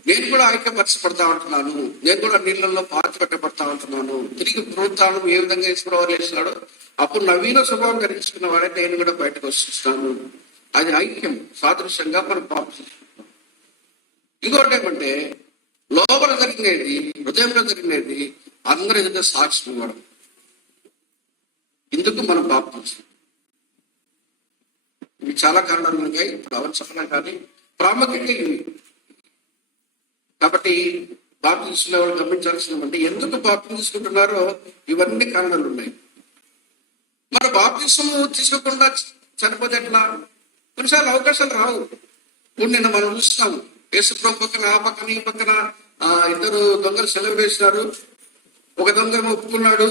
నేను కూడా ఐక్యపరచబడతా ఉంటున్నాను. నేను కూడా నీళ్ళల్లో పాతిపెట్టబడతా ఉంటున్నాను. తిరిగి పునరుత్థానం ఏ విధంగా యేసు ప్రభువు చేస్తున్నాడో అప్పుడు నవీన స్వభావం ధరించుకున్న వాడే నేను కూడా బయటకు వస్తున్నాను. అది ఐక్యం, సాదృశ్యంగా మనం బాప్టిజం. ఇంకోటి ఏమంటే లోపల జరిగినది, హృదయంలో జరిగినది అందరి ఎదుట సాక్ష్యం ఇవ్వడం. ఇందుకు మనం బాప్టిజం. ఇవి చాలా కారణాలు ఉన్నాయి, ఇప్పుడు అవన్నీ చెప్పలేం, కానీ ప్రాముఖ్యంగా ఇవి. కాబట్టి బాప్టిజంలో గమనించాల్సిందంటే ఎందుకు బాప్టిజం తీసుకుంటున్నారో ఇవన్నీ కారణాలు ఉన్నాయి. మన బాప్టిజం తీసుకోకుండా చనిపోతే ఎట్లా? కొన్నిసార్లు అవకాశాలు రావు. ఇప్పుడు నిన్న మనం చూస్తాము, యేసుప్రభు పక్కన ఆ పక్కన ఈ పక్కన ఇద్దరు దొంగలు సెలవు చేసినారు. ఒక దొంగ ఒప్పుకున్నాడు.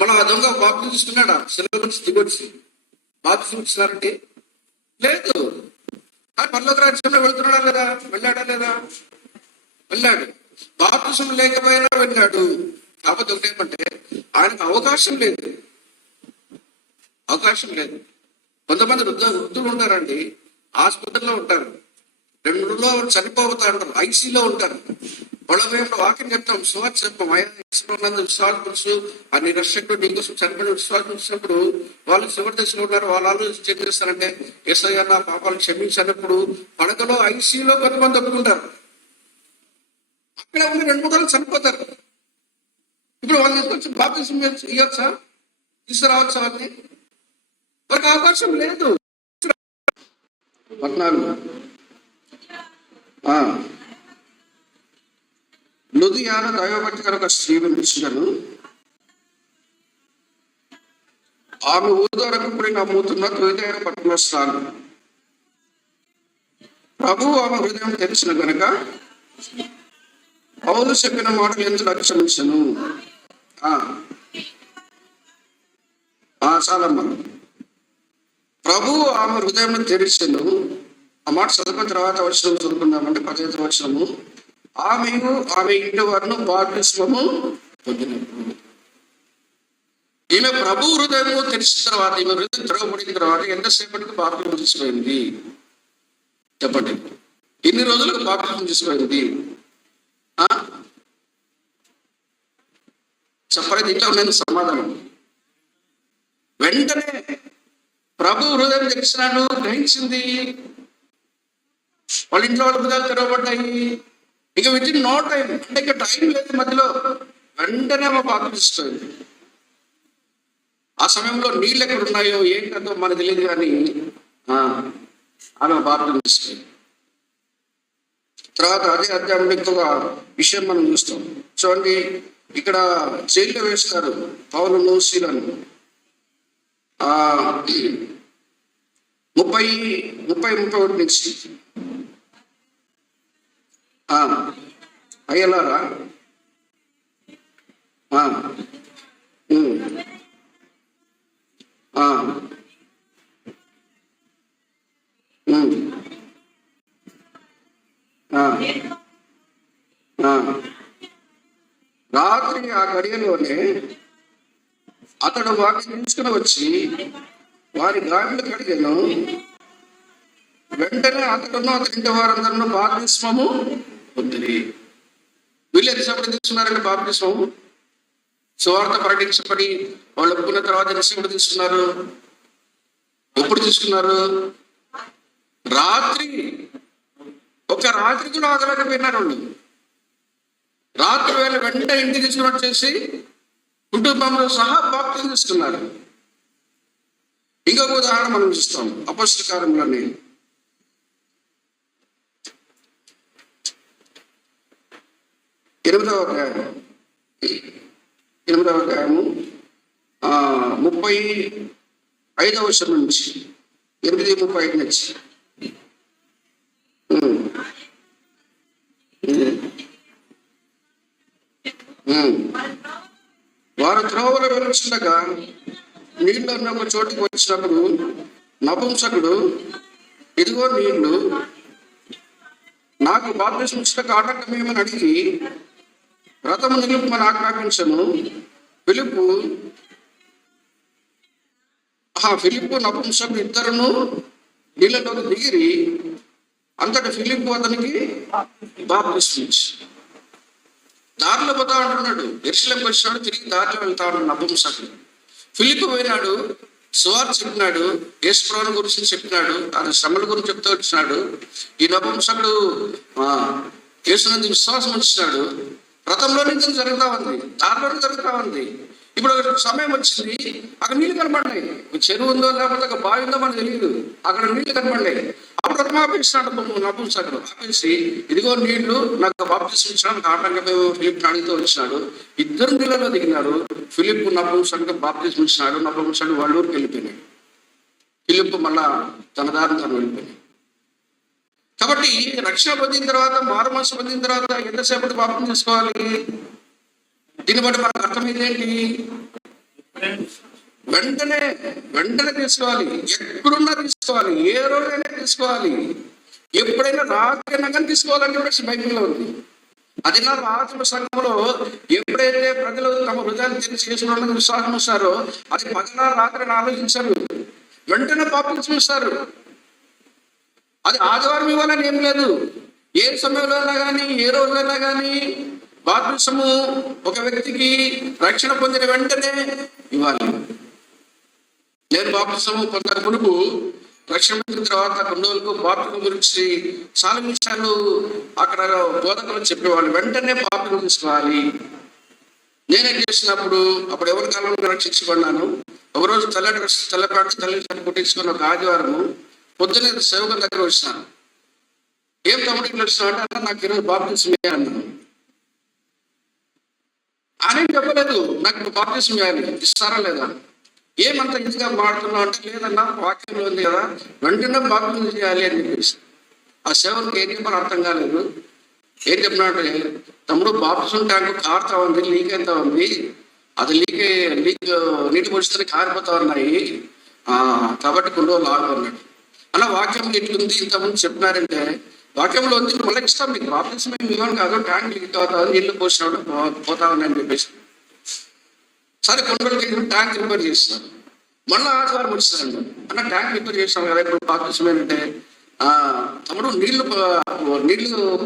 మనం ఆ దొంగ బాప్టిజం తీసుకున్నాడా? సెలవు నుంచి దిగొచ్చి బాప్టిజం ఇచ్చినారంటే లేదు. పర్లోక రాజ్యంలో వెళ్తున్నాడా లేదా? వెళ్ళాడా లేదా? వెళ్ళాడు. బాప్టిజం లేకపోయినా వెళ్ళాడు. కాకపోతే ఒకటేమంటే ఆయనకు అవకాశం లేదు. కొంతమంది వృద్ధులు ఉంటారండి, ఆసుపత్రిలో ఉంటారు, 2 రోజుల్లో చనిపోతా ఉంటారు, ఐసీలో ఉంటారు. వాళ్ళ మేము వాక్యం చెప్తాం, సువార్త చెప్తాం, అయ్యాన్నందు విశ్వాసం తెలుసు, ఆ నిరక్షకుడు నీకోసం చనిపోయిన విశ్వాసం ఇచ్చినప్పుడు వాళ్ళు చివరి దశలో ఉన్నారు. వాళ్ళు ఆలోచించి ఏం చేస్తారంటే యేసయ్య నా పాపాలను క్షమించినప్పుడు పడకలో ఐసీలో కొంతమంది ఒప్పుకుంటారు. అక్కడ ఉండి 2-3 రోజులు చనిపోతారు. ఇప్పుడు వాళ్ళు తీసుకొచ్చి బాప్టిజం ఇవ్వచ్చా? తీసుకురావచ్చా? వాళ్ళని వారికి అవకాశం లేదు. 14 లుధియాన దైవభక్తి కనుక స్త్రీని పిలిచినను ఆమె ఊదరకు పడి నమ్ముతున్న హృదయ పట్టణస్థానం. ప్రభువు ఆమె హృదయం తెలిసిన గనుక పౌలు చెప్పిన మాటలు ఎందుకు రక్షించను. చాలమ్మా. ప్రభువు ఆమె హృదయం తెరిచెను. ఆ మాట చదువుకున్న తర్వాత వచనం చదువుకుందామంటే 15వ వచనము. ఆమెయు ఆమె ఇంటి వారిని బాప్తిస్మము పొందినప్పుడు. ఈమె ప్రభు హృదయము తెరిచిన తర్వాత, ఈమె హృదయం తెరవబడిన తర్వాత ఎంతసేపటికి బాప్తిస్మం తీసుకుపోయింది చెప్పండి? ఎన్ని రోజులకు బాప్తిస్మం తీసుకుపోయింది చెప్పలేదు. ఇంకా నేను సమాధానం. వెంటనే ప్రభు హృదయం తెరిచినాడు, గ్రహించింది. వాళ్ళ ఇంట్లో వాళ్ళ హృదయాలు తెరవబడ్డాయి. ఇక విత్ ఇన్ నో టైం, అంటే ఇక టైం లేదు మధ్యలో, వెంటనే ఆమె బాప్తిస్తుంది. ఆ సమయంలో నీళ్ళు ఎక్కడ ఉన్నాయో ఏంటో మనకు తెలియదు, కానీ ఆమె బాప్తిస్తుంది. తర్వాత అదే అధ్యాయంలో ఇంకొక విషయం మనం చూస్తాం. చూడండి, ఇక్కడ జైల్లో వేస్తారు పౌలును శీలను. 30-31 నుంచి అయ్యలారా రాత్రి ఆ గడియలోనే అతడు వాటిని తీసుకుని వచ్చి వారి గాడిలు కడిగాను. వెంటనే అతడును అతని ఇంటి వారందరూ బాప్తిస్మము పొందిరి. వీళ్ళు ఎంతసేపటి తీసుకున్నారంటే బాప్తిస్మము? సువార్త ప్రకటించబడి వాళ్ళు ఒప్పుకున్న తర్వాత ఎంతసేపటి తీసుకున్నారు? ఎప్పుడు తీసుకున్నారు? రాత్రి. ఒక రాత్రి కూడా ఆగలేకపోయినారు వాళ్ళు. రాత్రి వేళ వెంటనే ఇంటికి తీసుకుని వచ్చేసి కుటుంబంలో సహా బాప్తిస్మం తీసుకున్నారు. ఇంకొక ఉదాహరణ మనం చూస్తాం అపొస్తలుల కార్యములోని 8వ అధ్యాయము 35వ వచనం నుంచి 8:35 నుంచి. వారు త్రోవలో వెలుచుండగా నీళ్ళు అన్న ఒక చోటుకి వచ్చినప్పుడు నపుంసకుడు, ఇదిగో నీళ్లు, నాకు బాప్తిస్మం ఇచ్చటకు ఆటంకం ఏమని అడిగి రథము నిలుపుమని ఆజ్ఞాపించను. ఫిలిప్పు నపుంసకుడు ఇద్దరును నీళ్ళలోకి దిగిరి. అంతటి ఫిలిప్పు అతనికి బాప్తిస్మం ఇచ్చి దారిలో పోతా ఉంటున్నాడు. యెరూషలేముకి వచ్చినాడు, తిరిగి దారిలో వెళ్తా ఉన్నాడు నపుంసకుడు. ఫిలిప్పు పోయినాడు, సువార్త చెప్పినాడు, యేసు ప్రభువుని గురించి చెప్పినాడు, ఆయన శ్రమల గురించి చెప్తూ వచ్చినాడు. ఈ నపుంసకుడు యేసునందు విశ్వాసం వచ్చినాడు. రథంలో నుంచి జరుగుతా ఉంది, దారిలోనే జరుగుతా ఉంది. ఇప్పుడు ఒక సమయం వచ్చింది, అక్కడ నీళ్లు కనపడినాయి. చెరువు ఉందో లేకపోతే ఒక బావి ఉందో మనకు తెలియదు. అక్కడ నీళ్లు కనపడినాయి. అప్పుడు రథం ఆపేసినాడు నపుంసకుడు. ఆపేసి ఇదిగో నీళ్లు, నాకు బాప్తిస్మం ఇచ్చినాడు, ఆటంకమే ఫిలిప్ని అడుగుతూ వచ్చినాడు. ఇద్దరు నీళ్ళలో దిగినారు. ఫిలిప్పు నపుంసకుడికి బాప్తిస్మం ఇచ్చినాడు. నపుంసకుడు వాళ్ళ ఊరికి వెళ్ళిపోయినాడు. ఫిలిప్పు మళ్ళా తన దారిని తను వెళ్ళిపోయినాడు. కాబట్టి రక్షణ పొందిన తర్వాత, మారు మనసు పొందిన తర్వాత ఎంతసేపటి బాప్తిస్మం తీసుకోవాలి? దీన్ని బట్టి మనకు అర్థమైంది ఏంటి? వెంటనే తీసుకోవాలి. ఎక్కడున్నా తీసుకోవాలి, ఏ రోజైనా తీసుకోవాలి, ఎప్పుడైనా రాత్రైనా కానీ తీసుకోవాలని చెప్పేసి బైబిల్లో ఉంది. అది నా రాత్రి సంఘంలో ఎప్పుడైతే ప్రజలు తమ హృదయాన్ని తెలిసి చేసుకోవడానికి విశ్వాసం వస్తారో, అది పగల రాత్రిని ఆలోచించారు, వెంటనే బాప్తిస్మం ఇస్తారు. అది ఆదివారం ఇవ్వాలని ఏం లేదు. ఏ సమయంలో అయినా కానీ, ఏ రోజైనా కానీ బాప్తిస్మము ఒక వ్యక్తికి రక్షణ పొందిన వెంటనే ఇవ్వాలి. నేను బాప్తిస్మము పొందక మునుపు, రక్షణ పొందిన తర్వాత కొన్ని రోజులకు బాప్తిస్మం గురించి చాలా విషయాలు అక్కడ బోధకులు చెప్పేవాళ్ళు. వెంటనే బాప్తిస్మం తీసుకోవాలి. నేనేం చేసినప్పుడు, అప్పుడు ఎవరి కాలంలో రక్షించుకున్నాను. ఒకరోజు తెల్లపాటు తల్లి కుట్టించుకున్న ఒక ఆదివారము పొద్దునే సేవకుల దగ్గర వచ్చినాను. ఏం తమ్ముడు ఇట్లా వచ్చినావు అంటే, అన్న నాకు ఈరోజు బాప్తిస్మం అన్నాను. ఆయన చెప్పలేదు నాకు బాప్తిస్మం ఇవ్వాలి, ఇస్తారా లేదా? ఏమంతా ఈజీగా మాడుతున్నావు అంటే, లేదన్నా వాక్యంలో ఉంది కదా వెంటనే బాప్తిస్మం చేయాలి అని చెప్పేసి. ఆ సేవలకు ఏం చెప్పని అర్థం కాలేదు. ఏం చెప్పినట్టే, తమ్ముడు బాప్తిస్మం ట్యాంకు కారుతా ఉంది, లీక్ అవుతా ఉంది, అది లీక్ నీటి పొడిస్తే కారిపోతా ఉన్నాయి, కాబట్టి కొన్ని రోజులు ఆగు అన్నాడు. అలా వాక్యం ఎట్లుంది ఇంతకుముందు చెప్పినారంటే, వాక్యంలో ఉంది, మళ్ళీ ఇష్టం మీకు బాప్తిస్మం ఇవ్వను కాదు, ట్యాంక్ లీక్ అవుతుంది, నీళ్లు పోసినప్పుడు పోతా ఉన్నాయని చెప్పేసి. సరే కొన్ని రోజులకి ట్యాంక్ రిపేర్ చేస్తున్నాను. మళ్ళీ ఆదివారం వచ్చినాను, అన్న ట్యాంక్ రిపేర్ చేసినాను కదా, ఇప్పుడు బాప్తిస్మం ఏంటంటే, తమ్ముడు నీళ్లు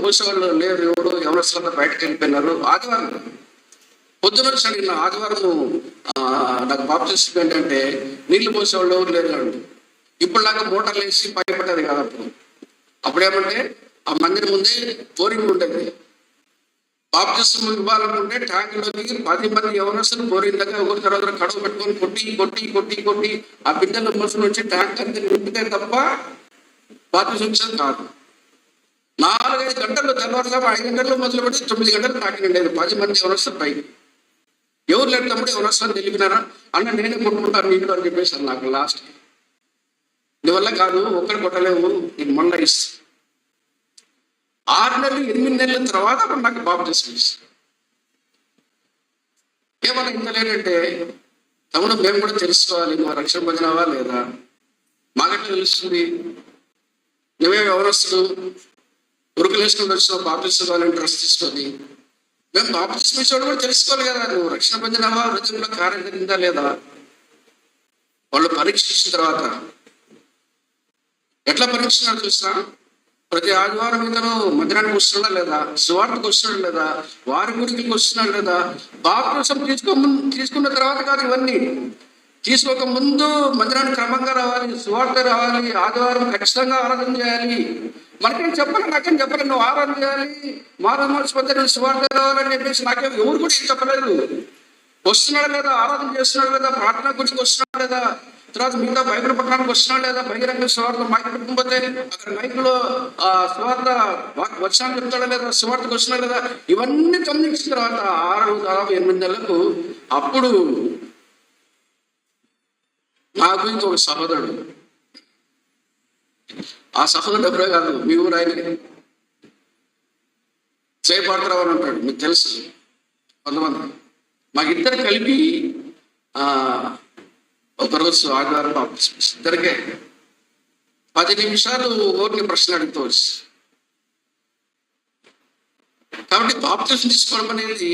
పోసేవాళ్ళు లేరు, ఎవరు అసలు బయటకు వెళ్ళిపోయినారు. ఆదివారం పొద్దున వచ్చి అడిగిన, ఆదివారం నాకు బాప్తిస్మం ఏంటంటే నీళ్లు పోసేవాళ్ళు ఎవరు లేరు అండి. ఇప్పుడు లాగా మోటార్లు వేసి పట్టేది కాదు. అప్పుడేమంటే ఆ మందిరం ముందే బోరింగ్ ఉండేది. బాప్తిస్మం ఇవ్వాలనుకుంటే ట్యాంకులోకి 10 మంది ఎవరొస్తారు బోరింగ్ దగ్గర ఒకరి తర్వాత కడవ పెట్టుకొని కొట్టి ఆ బిడ్డల మనుషుల నుంచి ట్యాంక్ అంతా నింపితే తప్ప బాప్తిస్మం కాదు. 4-5 గంటలు తెల్లవారుజాము 5 గంటల్లో మొదలుపెట్టి 9 గంటలు ట్యాంక్ ఉండేది. 10 మంది ఎవరొస్తారు పైకి. ఎవరు లేరు తమ్ముడు ఎవరొస్తారు తెలిపినారా? అన్న నేనే కొట్టుకుంటాను నీళ్ళు అని చెప్పేసారు. నాకు లాస్ట్ నీ వల్ల కాదు, ఒక్కరు కొట్టలేవు, నేను మొన్న ఇస్తా. 6 నెలలు 8 నెలల తర్వాత అప్పుడు నాకు బాప్తిస్మం ఇస్తాను. ఏమన్నా ఇంత లేదంటే, తమ్ముడు మేము కూడా తెలుసుకోవాలి, నువ్వు రక్షణ పొందినావా లేదా? మాకెట్లా తెలుస్తుంది? నువ్వే ఎవరొస్తుడు ఉరుకులు వేసుకుని వచ్చినావు బాప్తిస్మం డ్రెస్ తీసుకొని. మేము బాప్తిస్మం ఇచ్చేవాడు కూడా తెలుసుకోవాలి కదా, నువ్వు రక్షణ పొందినావా, హృదయంలో కార్యం జరిగిందా లేదా? వాళ్ళు పరీక్షించిన తర్వాత ఎట్లా పరీక్షిస్తున్నారు చూసినా, ప్రతి ఆదివారం ఇతను మందిరానికి వస్తున్నాడా లేదా, సువార్తకు వస్తున్నాడు లేదా, వారి గురికి వస్తున్నాడు లేదా, బాప్తిస్మం తీసుకున్న తర్వాత కాదు ఇవన్నీ. తీసుకోక ముందు మందిరానికి క్రమంగా రావాలి, సువార్త రావాలి, ఆదివారం ఖచ్చితంగా ఆరాధన చేయాలి. మనకేం చెప్పాలి, నాకేం చెప్పాలి, నువ్వు ఆరాధన చేయాలి, మారు మనసు పొంది నువ్వు సువార్త రావాలని చెప్పేసి నాకేం ఎవరు కూడా ఏం చెప్పలేదు. వస్తున్నాడు లేదా, ఆరాధన చేస్తున్నాడు లేదా, ప్రార్థన గురించి వస్తున్నాడు లేదా, తర్వాత మిగతా బైబిల్ పట్టణానికి వస్తున్నాడు లేదా, బహిరంగ సువార్త మైక్ పెట్టుకోకపోతే అక్కడ మైక్లో సువార్త వచనాలు చెప్తాడా లేదా, సువార్తకు వస్తున్నాడు లేదా, ఇవన్నీ గమనించిన తర్వాత 6-8 నెలలకు అప్పుడు నాకు ఇంకొక సహోదరుడు, ఆ సహోదరుడు ఎవరే కాదు, మీ ఊరు ఆయన చేపడతావు అని అంటాడు. మీకు తెలుసు కొంతమంది. మాకిద్దరు కలిపి ఒకరోజు ఆదివారం బాప్తిస్మం ఇద్దరికే 10 నిమిషాలు ఊరికి ప్రశ్న అడుగుతూ వచ్చి, కాబట్టి బాప్తిసం తీసుకోవడం అనేది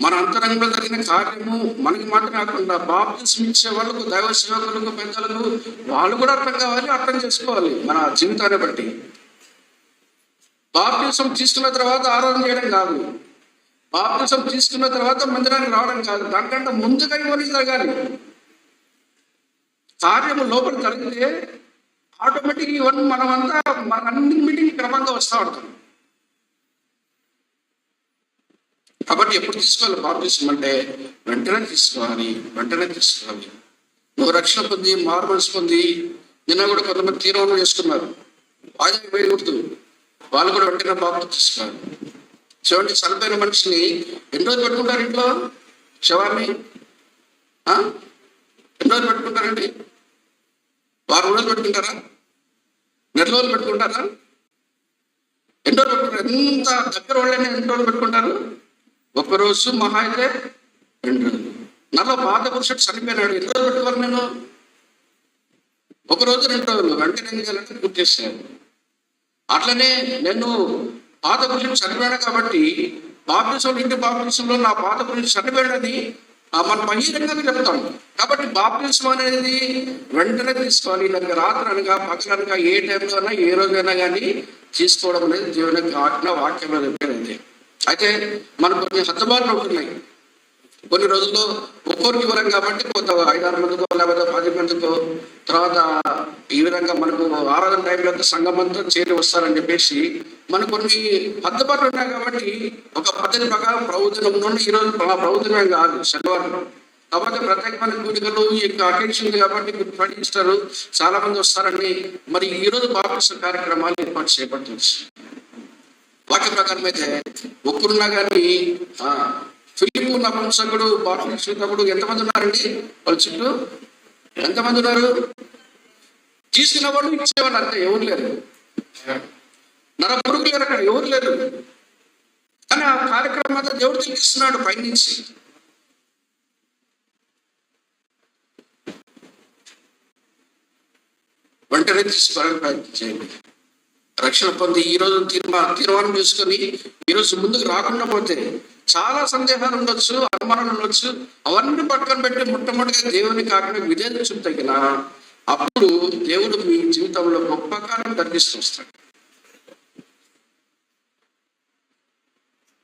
మన అంతరంగంలో జరిగిన కార్యము. మనకి మాట కాకుండా బాప్తిసం ఇచ్చే వాళ్ళకు, దైవ సేవకులకు, పెద్దలకు వాళ్ళు కూడా అర్థం కావాలి, అర్థం చేసుకోవాలి మన జీవితాన్ని బట్టి. బాప్తిసం తీసుకున్న తర్వాత ఆరాధన చేయడం కాదు, బాప్తిసం తీసుకున్న తర్వాత మందిరానికి రావడం కాదు, దానికంటే ముందుగా ఇవన్నీ జరగాలి. కార్యము లోపల జరిగితే ఆటోమేటిక్ ఇవన్నీ మనమంతా మన అన్ని మీటింగ్ క్రమంగా వస్తూ ఉంటాం. కాబట్టి ఎప్పుడు తీసుకోవాలి బాప్తిసం అంటే వెంటనే తీసుకోవాలి. నువ్వు రక్షణ పొంది, మారు మనసు పొంది, నిన్న కూడా కొంతమంది తీర్మానం చేసుకున్నారు, వాయిదా వేయకూడదు, వాళ్ళు కూడా వెంటనే బాప్తిసం తీసుకోవాలి. చూడండి, చనిపోయిన మనిషిని ఎన్ని రోజులు పెట్టుకుంటారు ఇంట్లో? శవాన్ని ఎన్ని రోజులు పెట్టుకుంటారండి? 6 రోజులు పెట్టుకుంటారా? నెల రోజులు పెట్టుకుంటారా? ఎన్ని రోజులు పెట్టుకుంటారు? ఎంత దగ్గర వాళ్ళని ఎన్ని రోజులు పెట్టుకుంటారు? 1 రోజు, మహా అయితే 2 రోజులు. నాలో పాత పురుషుడు చనిపోయినాడు, ఎన్ని రోజులు పెట్టుకోవాలి నేను? 1 రోజు 2 రోజులు. వెంటనే ఏం చేయాలంటే గుర్తు చేశాను. అట్లనే నేను పాత పురుషుడు చనిపోయాడు కాబట్టి బాప్తిసం, ఇంటి బాప్తిసంలో నా పాత పురుషుడు చనిపోయాడని మనం బహిరంగంగా చెప్తాం. కాబట్టి బాప్తిసం అనేది వెంటనే తీసుకోవాలి. నాకు రాత్రి అనగా, పగలనగా, ఏ టైంలో అయినా, ఏ రోజైనా కానీ తీసుకోవడం అనేది దేవుని ఆజ్ఞ, వాక్యంలో చెప్పేది. అయితే మనకు కొన్ని హద్దుబాట్లు ఉంటున్నాయి. కొన్ని రోజుల్లో ఒక్కొక్కరికి ఇవ్వరం కాబట్టి కొంత 5-6 మందికో లేకపోతే 10 మందికో, తర్వాత ఈ విధంగా మనకు ఆరాధన టైంలో సంఘం అంతా చేరి వస్తారని చెప్పేసి మనకు కొన్ని హద్దుబాట్లు ఉన్నాయి. కాబట్టి ఒక పద్ధతి ప్రకారం ప్రవచనం నుండి ఈరోజు ప్రవచనం కాదు, శనివారం కాబట్టి ప్రత్యేకమైన కూడికలు ఈ యొక్క అకేషన్ కాబట్టి పాటిస్తారు, చాలా మంది వస్తారని మరి ఈరోజు బాప్తిసం కార్యక్రమాలు ఏర్పాటు చేయబడుతుంది. వాక్య ప్రకారం అయితే ఒక్కరున్నా కానీ ఫిలిప్పు నపుంసకుడు బాప్తిస్మకుడు ఎంతమంది ఉన్నారండి? వాళ్ళ చుట్టూ ఎంతమంది ఉన్నారు? తీసుకున్న వాళ్ళు, ఇచ్చేవాళ్ళు అంతే, ఎవరు లేరు. పురుగు లేరు అక్కడ, ఎవరు లేరు. కానీ ఆ కార్యక్రమం అంతా దేవుడు తెలిపిస్తున్నాడు పైనుంచి. వెంటనే తీసుకోవాలని ప్రయత్నం చేయండి. రక్షణ పొంది ఈరోజు తీర్మానం చేసుకొని ఈరోజు ముందుకు రాకుండా పోతే చాలా సందేహాలు ఉండొచ్చు, అనుమానాలు ఉండొచ్చు. అవన్నీ పక్కన పెట్టి మొట్టమొదటిగా దేవుని ఆజ్ఞ విధేయత తగిన అప్పుడు దేవుడు మీ జీవితంలో గొప్ప కార్యం జరిగిస్తూ వస్తాడు.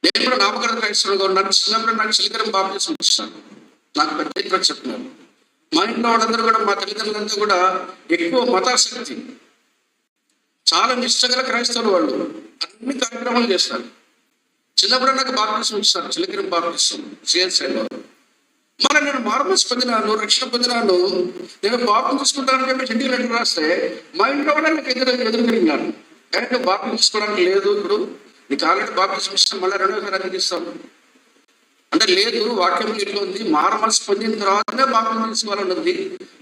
నేను కూడా నామకరణ క్రైస్తవులుగా ఉన్నాను. చిన్నప్పుడు నాకు చిలకరం బాప్తిసం ఇస్తాను, నాకు పెద్ద చెప్తున్నాను. మా ఇంట్లో వాళ్ళందరూ కూడా, మా తల్లిదండ్రులంతా కూడా ఎక్కువ మతాసక్తి, చాలా నిష్టగల క్రైస్తవులు. వాళ్ళు అన్ని కార్యక్రమాలు చేస్తారు. చిన్నప్పుడు నాకు బాప్తిసం ఇస్తారు, చిలకరం బాప్తిసం సిఎస్ఐలో. మళ్ళీ నేను మారుమనసు పొందినాను, రక్షణ పొందినాను, నేను బాప్తిసం తీసుకుంటానని చెప్పి ఇంటికి లెటర్ రాస్తే మా ఇంట్లో కూడా నాకు ఎదురు తిరిగినాను. కానీ బాప్తిసం తీసుకోవడానికి లేదు, ఇప్పుడు నీకు ఆల్రెడీ బాప్తిసం ఇస్తాం, మళ్ళీ 2వ సారి ఇస్తాం అంటే లేదు. వాక్యం ఇట్లా ఉంది, మారుమనసు పొందిన తర్వాతనే బాప్తిసం తీసుకోవాలని ఉంది,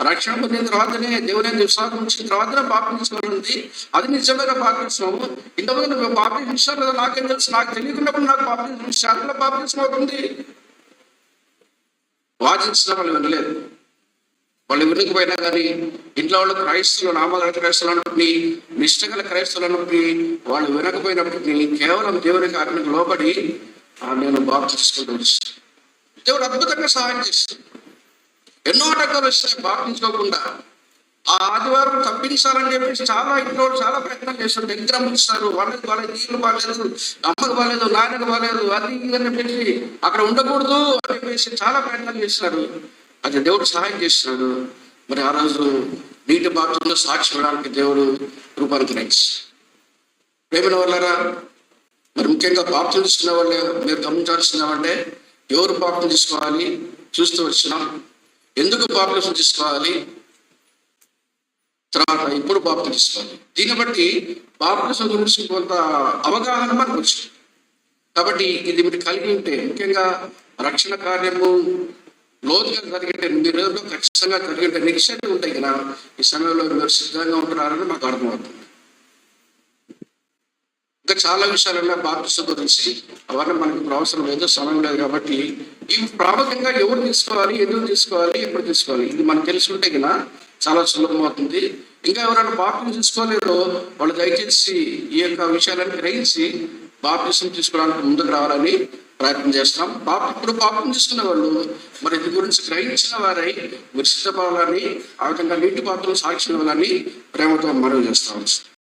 రక్షణ పొందిన తర్వాతనే దేవుని విశ్వాసం ఉంచిన తర్వాతనే బాప్తిసం తీసుకోవాలని ఉంది. అది నిజమైన బాప్తిస్మము. ఇంతకుముందు నువ్వు బాప్తిసం ఇస్తాను కదా, నాకేం తెలుసు, నాకు తెలియకున్నప్పుడు నాకు బాప్తిసం శాఖలో బాప్తిసం అవుతుంది. వాదించిన వాళ్ళు వినలేదు, వాళ్ళు వినకపోయినా కానీ ఇంట్లో వాళ్ళు క్రైస్తవులు, నామకరణ క్రైస్తవులు అన్నప్పటికీ, నిష్టగల క్రైస్తవులు అన్నప్పటికీ వాళ్ళు వినకపోయినప్పటికీ కేవలం దేవునికి ఆజ్ఞకు లోబడి నేను బాప్తిసం తీసుకుంటూ వచ్చాను. దేవుడు అద్భుతంగా సహాయం చేస్తాడు. ఎన్నో ఆటంకాలు వస్తాయి బాప్తించుకోకుండా. ఆ ఆదివారం తప్పించాలని చెప్పేసి చాలా ఇంట్లో చాలా ప్రయత్నం చేస్తారు. దగ్గర ఇస్తారు, వాళ్ళకి బాగాలేదు, నీళ్ళు బాగాలేదు, అమ్మకు బాగాలేదు, నాన్నకు బాగాలేదు, అది అని చెప్పేసి అక్కడ ఉండకూడదు అని చెప్పేసి చాలా ప్రయత్నం చేస్తారు. అది దేవుడు సహాయం చేస్తున్నాడు. మరి ఆ రోజు నీటి బాప్తిలో సాక్షి ఇవ్వడానికి దేవుడు రూపాంతరించి. ప్రేమిన వాళ్ళరా, మరి ముఖ్యంగా బాప్తిసం తీసుకునే వాళ్ళే మీరు గమనించాల్సిందంటే ఎవరు బాప్తిసం తీసుకోవాలి చూస్తూ వచ్చినాం. ఎందుకు బాప్తిసం తీసుకోవాలి, తర్వాత ఇప్పుడు బాప్తిసం తీసుకోవాలి, దీన్ని బట్టి బాప్తిసం గురించి కొంత అవగాహన మనకు వచ్చింది. కాబట్టి ఇది మీరు కలిగి ఉంటే, ముఖ్యంగా రక్షణ కార్యము లోతుగా జరిగితే, మీరు ఖచ్చితంగా జరిగితే నిశ్చయం ఉంటాయి కదా, ఈ సమయంలో మీరు సిద్ధంగా ఉంటున్నారని మాకు అర్థమవుతుంది. ఇంకా చాలా విషయాలలో బాప్తిసం గురించి అవన్నీ మనకి ఇప్పుడు అవసరం లేదు, సమయం లేదు. కాబట్టి ఇవి ప్రాముఖ్యంగా ఎవరు తీసుకోవాలి, ఎందుకు తీసుకోవాలి, ఎప్పుడు తీసుకోవాలి, ఇది మనకు తెలుసుకుంటే కదా చాలా సులభం అవుతుంది. ఇంకా ఎవరైనా బాప్తిసం తీసుకోలేదో వాళ్ళు దయచేసి ఈ యొక్క విషయాలను గ్రహించి బాప్తిసం తీసుకోవడానికి ముందుకు రావాలని ప్రయత్నం చేస్తున్నాం. ఇప్పుడు బాప్తిసం తీసుకునే వాళ్ళు మరి ఇది గురించి గ్రహించిన వారై మీరు సిద్ధపడాలని, ఆ విధంగా నీటి పాత్రలు సాక్షి ఇవ్వాలని ప్రేమతో మనవి చేస్తాం.